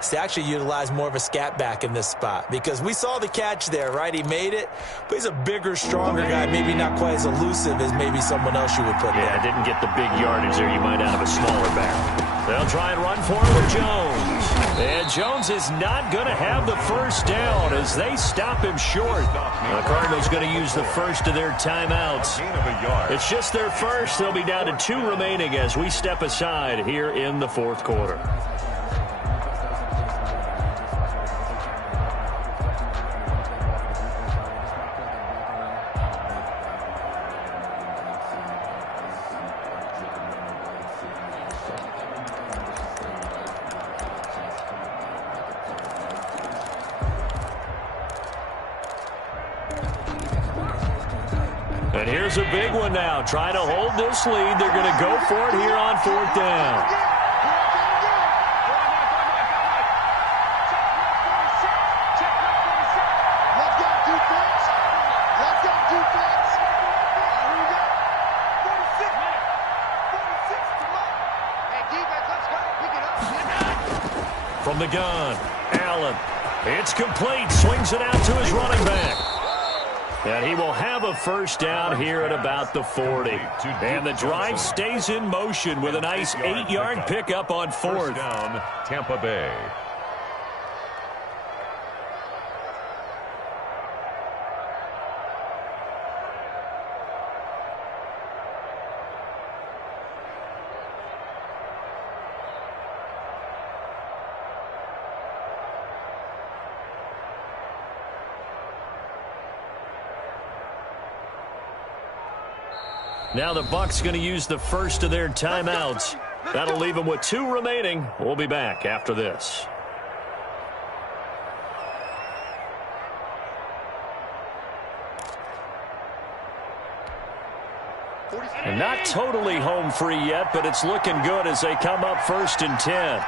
is to actually utilize more of a scat back in this spot, because we saw the catch there, right? He made it, but he's a bigger, stronger guy, maybe not quite as elusive as maybe someone else you would put there. Yeah, didn't get the big yardage there you might out of a smaller back. They'll try and run for it with Jones. And Jones is not going to have the first down as they stop him short. The Cardinals going to use the first of their timeouts. It's just their first. They'll be down to 2 remaining as we step aside here in the fourth quarter. And here's a big one now. Trying to hold this lead. They're going to go for it here on 4th down. From the gun, Allen. It's complete. Swings it out to his running back. And he will have a first down here at about the 40. And the drive stays in motion with a nice 8-yard pickup on 4th down, Tampa Bay. Now the Bucs going to use the first of their timeouts. That'll leave them with 2 remaining. We'll be back after this. And not totally home free yet, but it's looking good as they come up 1st and 10.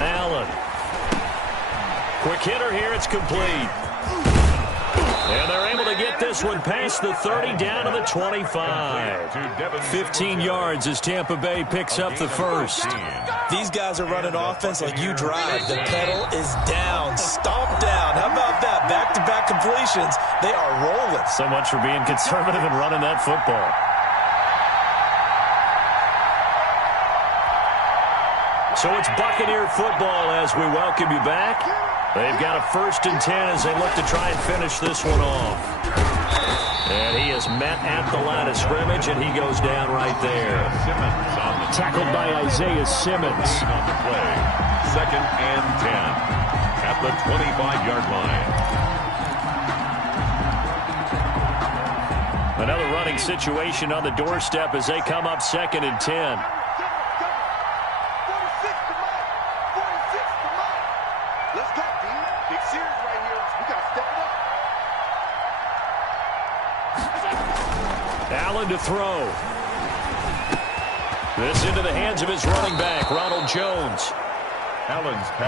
Allen. Quick hitter here. It's complete. And they're able to get this one past the 30 down to the 25. 15 yards as Tampa Bay picks up the first. These guys are running offense like you drive. The pedal is down. Stomp down. How about that? Back-to-back completions. They are rolling. So much for being conservative and running that football. So it's Buccaneer football as we welcome you back. They've got a 1st and 10 as they look to try and finish this one off. And he is met at the line of scrimmage, and he goes down right there. Tackled by Isaiah Simmons. On the play. 2nd and 10 at the 25-yard line. Another running situation on the doorstep as they come up 2nd and 10. Let's go, D. Big series right here. We got to step it up. Allen to throw. This into the hands of his running back, Ronald Jones.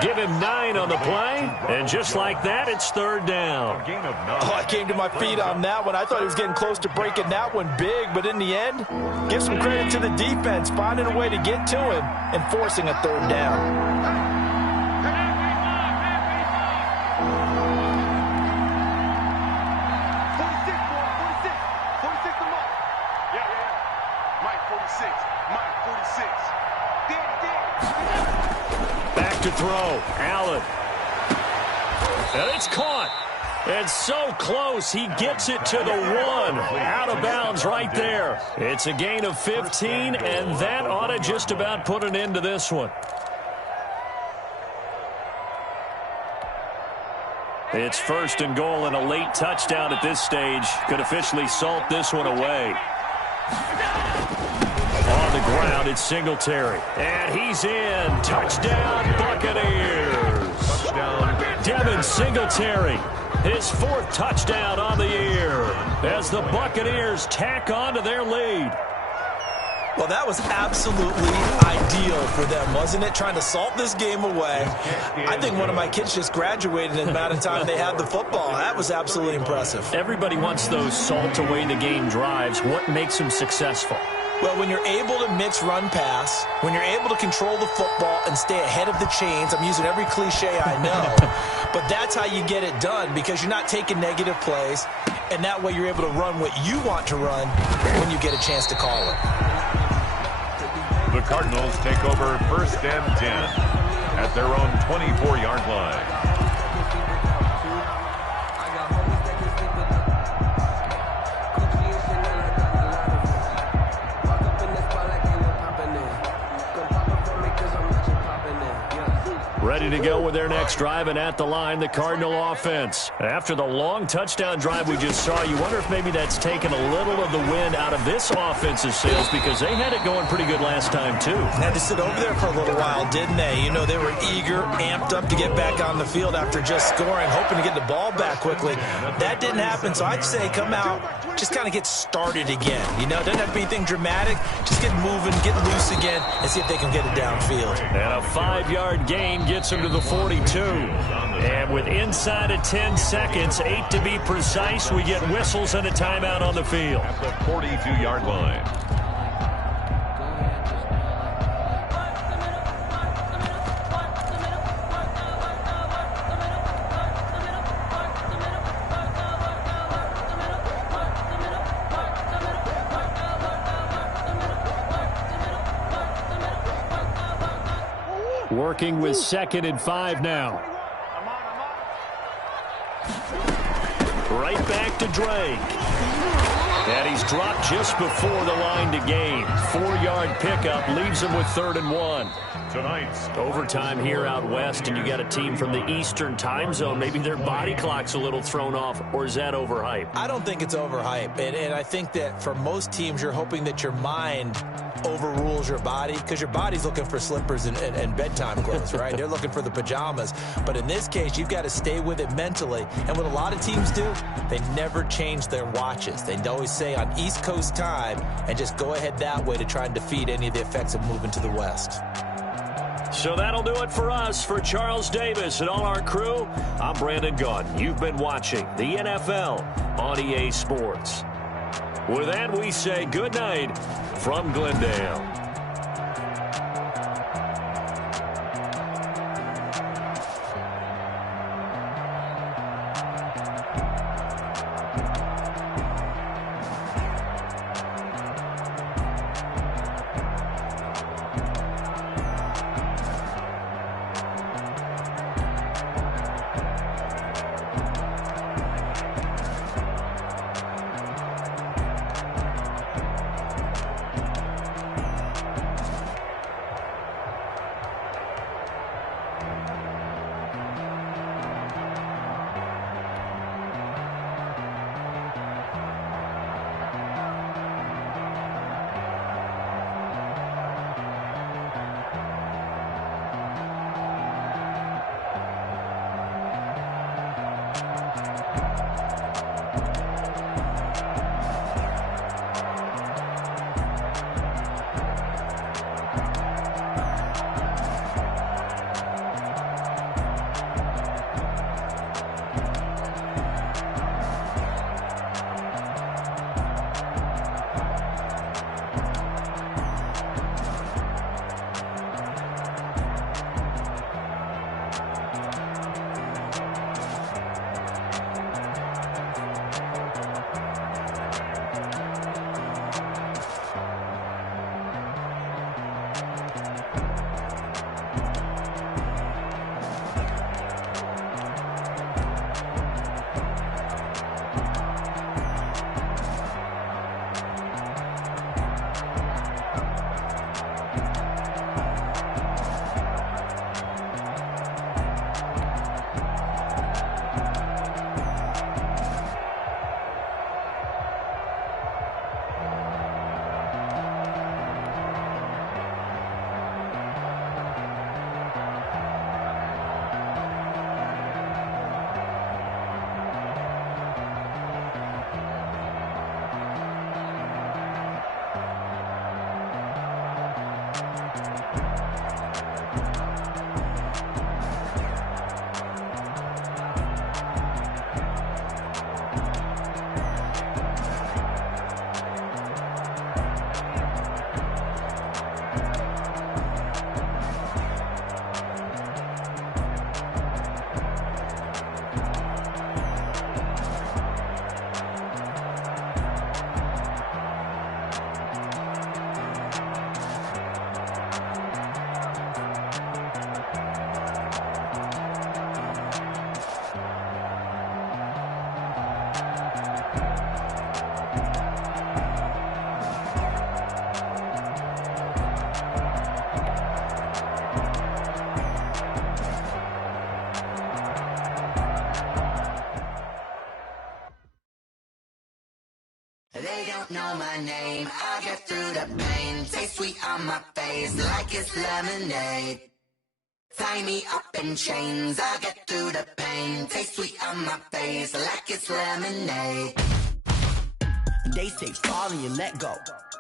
Give him 9 on the play, and just like that, it's 3rd down. Oh, I came to my feet on that one. I thought he was getting close to breaking that one big, but in the end, give some credit to the defense, finding a way to get to him and forcing a 3rd down. Back to throw. Allen. And it's caught. And so close, he gets it to the 1. Out of bounds right there. It's a gain of 15, and that ought to just about put an end to this one. It's 1st and goal, and a late touchdown at this stage could officially salt this one away. On the ground, it's Singletary. And he's in. Touchdown, Buccaneers. Touchdown. Devin Singletary. His 4th touchdown on the year as the Buccaneers tack on to their lead. Well, that was absolutely ideal for them, wasn't it? Trying to salt this game away. I think one of my kids just graduated in the amount of time they had the football. That was absolutely impressive. Everybody wants those salt-away-the-game drives. What makes them successful? Well, when you're able to mix run-pass, when you're able to control the football and stay ahead of the chains, I'm using every cliche I know, but that's how you get it done because you're not taking negative plays, and that way you're able to run what you want to run when you get a chance to call it. The Cardinals take over 1st and 10 at their own 24-yard line. Ready to go with their next drive, and at the line, the Cardinal offense. After the long touchdown drive we just saw, you wonder if maybe that's taken a little of the wind out of this offense's sails because they had it going pretty good last time, too. Had to sit over there for a little while, didn't they? You know, they were eager, amped up to get back on the field after just scoring, hoping to get the ball back quickly. That didn't happen, so I'd say come out, just kind of get started again. You know, doesn't have to be anything dramatic. Just get moving, get loose again, and see if they can get it downfield. And a 5-yard gain gets him to the 42. And with inside of 10 seconds, 8 to be precise, we get whistles and a timeout on the field. At the 42-yard line. Working with 2nd and 5 now. Right back to Drake. And he's dropped just before the line to gain. 4-yard pickup leaves him with 3rd and 1. Tonight's overtime here out west, and you got a team from the Eastern time zone. Maybe their body clock's a little thrown off, or is that overhyped? I don't think it's overhyped, and I think that for most teams, you're hoping that your mind overrules your body because your body's looking for slippers and bedtime clothes, right? They're looking for the pajamas. But in this case, you've got to stay with it mentally. And what a lot of teams do, they never change their watches. They always say on East Coast time and just go ahead that way to try and defeat any of the effects of moving to the West. So that'll do it for us. For Charles Davis and all our crew, I'm Brandon Gaudin. You've been watching the NFL on EA Sports. With that, we say good night from Glendale. don't know my name, I'll get through the pain. Taste sweet on my face like it's lemonade. Tie me up in chains, I'll get through the pain. Taste sweet on my face like it's lemonade. They say fall and you let go,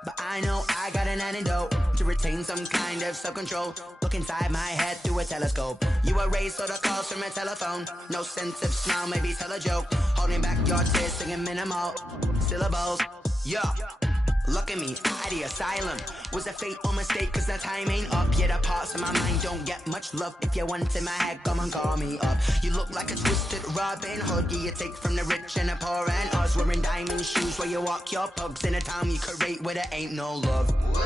but I know I got an antidote to retain some kind of self-control. Look inside my head through a telescope. You erase all the calls from a telephone. No sense of smile, maybe tell a joke. Holding back your tears, singing minimal syllables. Yeah, look at me, out of the asylum. Was a fate or mistake, cause the time ain't up. Yeah, the parts of my mind don't get much love. If you want in my head, come and call me up. You look like a twisted Robin Hood. Yeah, you take from the rich and the poor and us. Wearing diamond shoes where you walk your pugs. In a town you create where there ain't no love. Where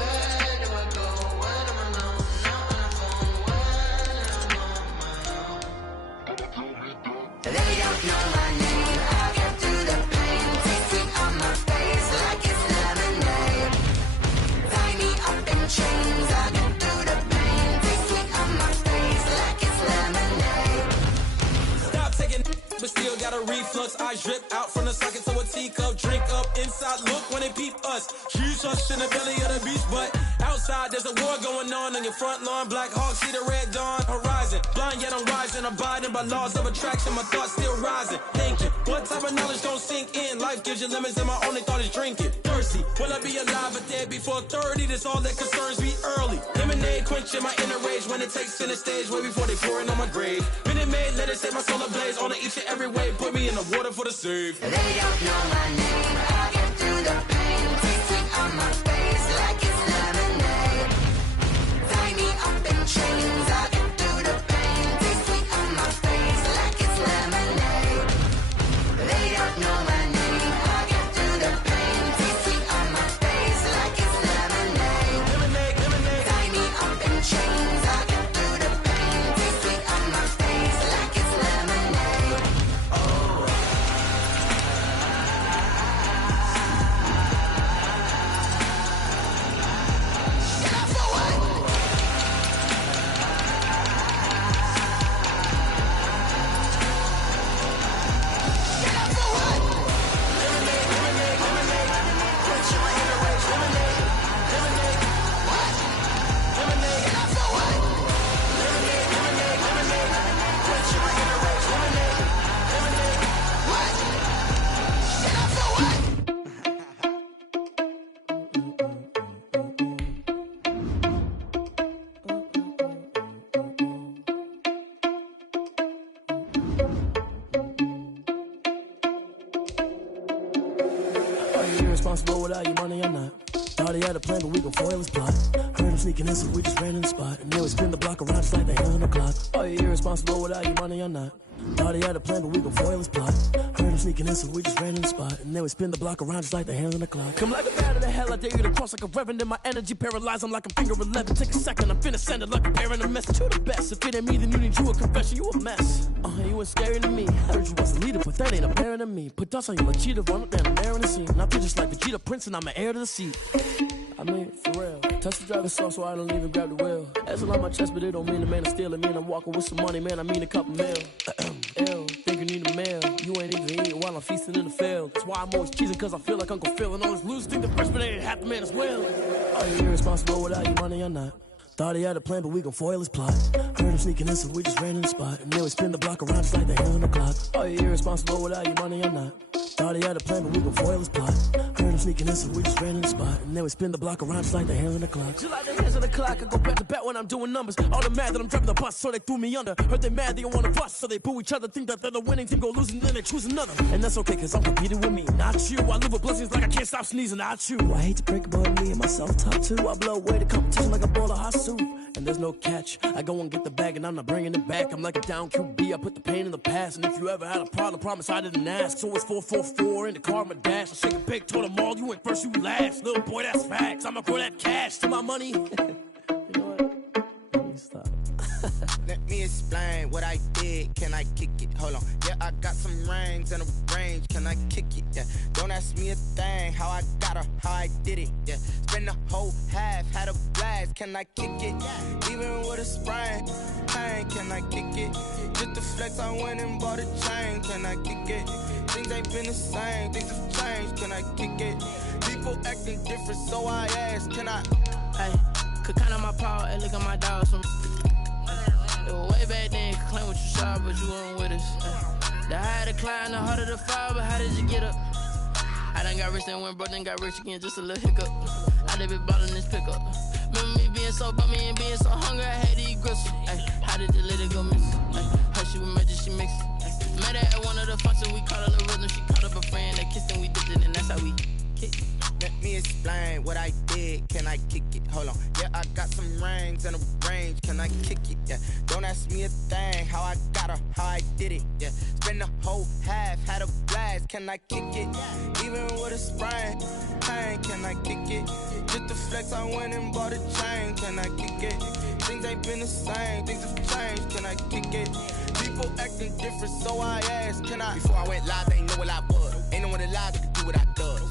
do I go? Where am I now? Now on the phone, where am I on my own? They don't know my name, I'll get through the pain. Taste sweet on my face like it's lemonade. Tie me up in chains, I'll get through the pain. Taste sweet on my face like it's lemonade. Stop taking but still got a reflux. Eyes drip out from the socket to a teacup. Drink up inside, look when they peep us. She's us in the belly of the beast, but outside there's a war going on your front lawn. Black Hawk, see the red dawn horizon. Blind yet I'm rising, abiding by laws of attraction. My thoughts still rising, thinking what type of knowledge don't sink in? Life gives you lemons and my only thought is drinking. Thirsty, will I be alive or dead before 30? That's all that concerns me early. Lemonade quenching my inner rage when it takes center stage way before they pour it on my grave. Minute Maid, let it set my soul ablaze on each and every way. Put me in the water for the save. They don't know my name, I'll get through the pain. Taste sweet on my face like it's lemonade. Tie me up in chains, I'll get through the pain. Taste sweet on my face like it's lemonade. They don't know my name, I'll get through the pain. Taste sweet on my face like it's lemonade. Lemonade, lemonade. Tie me up in chains, I'll get through the pain. Taste sweet on my face like it's lemonade. Irresponsible without your money or not. Thought he had a plan, but we gon' foil his plot. Heard him sneaking in, so we just ran in the spot. And then we spin the block around just like the hand on the clock. Are you irresponsible without your money or not? Thought he had a plan, but we gon' foil his plot. Heard him sneaking in, so we just ran in the spot. And then we spin the block around just like the hand on the clock. Come like a bat of the hell, I dare you to cross like a reverend. In my energy paralyzed, I'm like a finger 11. Take a second, I'm finna send it like a parent a message to the best. If it ain't me, then you need you a confession, you a mess. You ain't scary to me. Heard you was a leader, but that ain't apparent to me. Put dust on you like cheetah, run up down there in the scene. I feel just like Vegeta Prince, and I'm an heir to the seat. I mean, for real. Touch the driver's soft, so I don't even grab the wheel. That's a lot on my chest, but it don't mean the man is stealing. Man, I'm walking with some money, man. I mean a couple mil. Ew, think you need a meal. You ain't even eating while I'm feasting in the field. That's why I'm always cheesing, cause I feel like Uncle Phil. And all this losers think the freshman ain't half the man as well. Are you irresponsible without your money or not? Thought he had a plan, but we gon' foil his plot. Heard him sneaking in, so we just ran in the spot. And then we spin the block around just like the hand on the clock. Are you irresponsible without your money or not? Thought he had a plan, but we gon' foil his plot. Heard him sneaking in, so we just ran in the spot. And then we spin the block around just like the hand on the clock. Just like the hands on the clock, I go back to back when I'm doing numbers. All the mad that I'm driving the bus, so they threw me under. Heard they mad, they don't wanna bust, so they boo each other. Think that they're the winning team, go losing, then they choose another. And that's okay, cause I'm competing with me, not you. I live with blessings like I can't stop sneezing, not you. I hate to break it, but me and myself top too. I blow away the competition like a bowl of hot soup. And there's no catch. I go and get the bag and I'm not bringing it back. I'm like a down QB, I put the pain in the past. And if you ever had a problem, promise I didn't ask. So it's 444 in the car, my dash. I shake a big, told them all, you ain't first, you last. Little boy, that's facts. I'ma grow that cash to my money. You know what? Let me stop. Let me explain what I did. Can I kick it? Hold on. Yeah, I got some rings and a range. Can I kick it? Yeah. Don't ask me a thing. How I got her, how I did it. Yeah. Spend the whole half, had a blast. Can I kick it? Even with a sprain. Can I kick it? Just a flex, I went and bought a chain. Can I kick it? Things ain't been the same, things have changed. Can I kick it? People acting different, so I ask, can I? Hey, could count on my power, hey, look at my dogs from. It was way back then, could claim what you saw, but you weren't with us. The higher the climb, the harder the fall, but how did you get up? I done got rich, then went broke, then got rich again, just a little hiccup. I done been bottling this pickup. Remember me being so bummy and being so hungry, I had to eat gristle. Ay, how did the lady go miss? Her she was magic, she mixed. Met her at one of the functions, we caught a little rhythm. She caught up a friend, they kissed and we dipped it, and that's how we kicked. Let me explain what I did. Can I kick it? Hold on. Yeah, I got some rings and a range. Can I kick it? Yeah. Don't ask me a thing. How I got her, how I did it. Yeah. Spend the whole half, had a blast. Can I kick it? Even with a sprain. Pain, can I kick it? Just the flex, I went and bought a chain. Can I kick it? Things ain't been the same. Things have changed. Can I kick it? People acting different, so I asked, can I? Before I went live, they ain't know what I was. Ain't no one alive that could do what I does.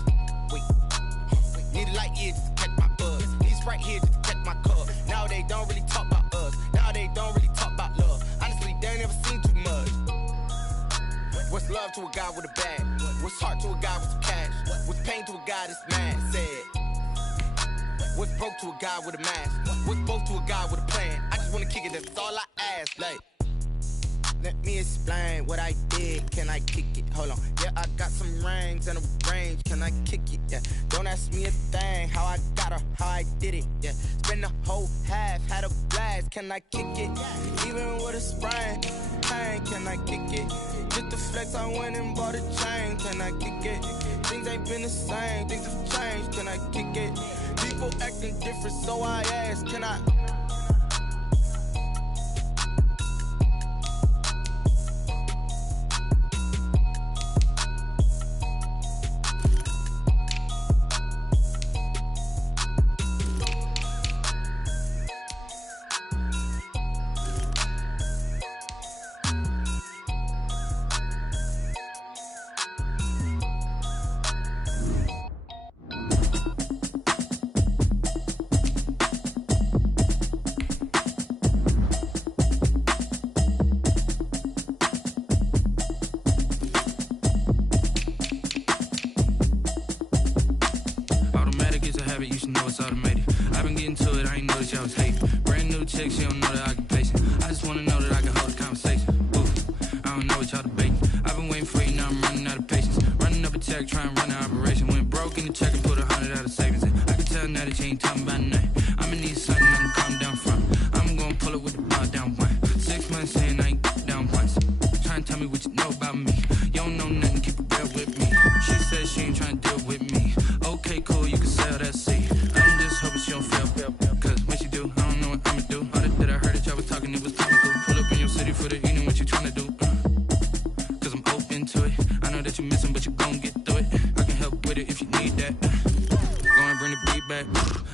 Need a light year just to catch my buzz. Need Sprite here just to catch my cup. Now they don't really talk about us. Now they don't really talk about love. Honestly, they ain't never seen too much. What's love to a guy with a bag? What's heart to a guy with some cash? What's pain to a guy that's mad? Said. What's broke to a guy with a mask? What's both to a guy with a plan? I just wanna kick it, that's all I ask. Like, let me explain what I did. Can I kick it? Hold on. Yeah, I got some rings and a range. Can I kick it? Yeah. Don't ask me a thing. How I got her, how I did it. Yeah. Spend the whole half, had a blast. Can I kick it? Even with a sprain. Pain, can I kick it? Just the flex, I went and bought a chain. Can I kick it? Things ain't been the same. Things have changed. Can I kick it? People acting different, so I ask, can I? You should know it's automated. I've been getting to it, I ain't noticed y'all was hating. Brand new chick, she don't know the occupation. I just wanna know that I can hold a conversation. Oof, I don't know what y'all debating. I've been waiting for you, now I'm running out of patience. Running up a check, trying to run an operation. Went broke in the check and put 100 out of savings in. I can tell now that you ain't talking about nothing. I'ma need something I can calm down from. I'm gonna pull it with the bar down one. 6 months saying I ain't down once. Trying to tell me what you know about me. You don't know nothing, keep it real with me. She said she ain't trying to deal with me. Okay, cool, you can sell that seed. I'm just hoping she don't fail. Cause when she do, I don't know what I'ma do. All that I heard that y'all was talking, it was comical. Pull up in your city for the evening, what you tryna do? Cause I'm open to it. I know that you missing, but you gon' get through it. I can help with it if you need that. Go and bring the beat back.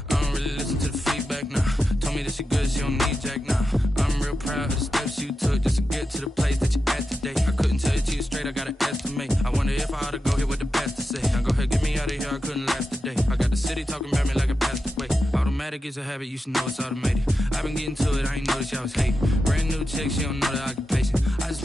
I don't really listen to the feedback, nah. Told me that she good, she don't need jack, nah. I'm real proud of the steps you took just to get to the place that you at today. I couldn't tell it to you straight, I gotta estimate. I wonder if I ought to go here with the best to say. Now go ahead, get me out of here, I couldn't last today. I got the city talking about me like I passed away. Automatic is a habit, you should know it's automated. I've been getting to it, I ain't noticed y'all was hating. Brand new chick, she don't know the occupation. I just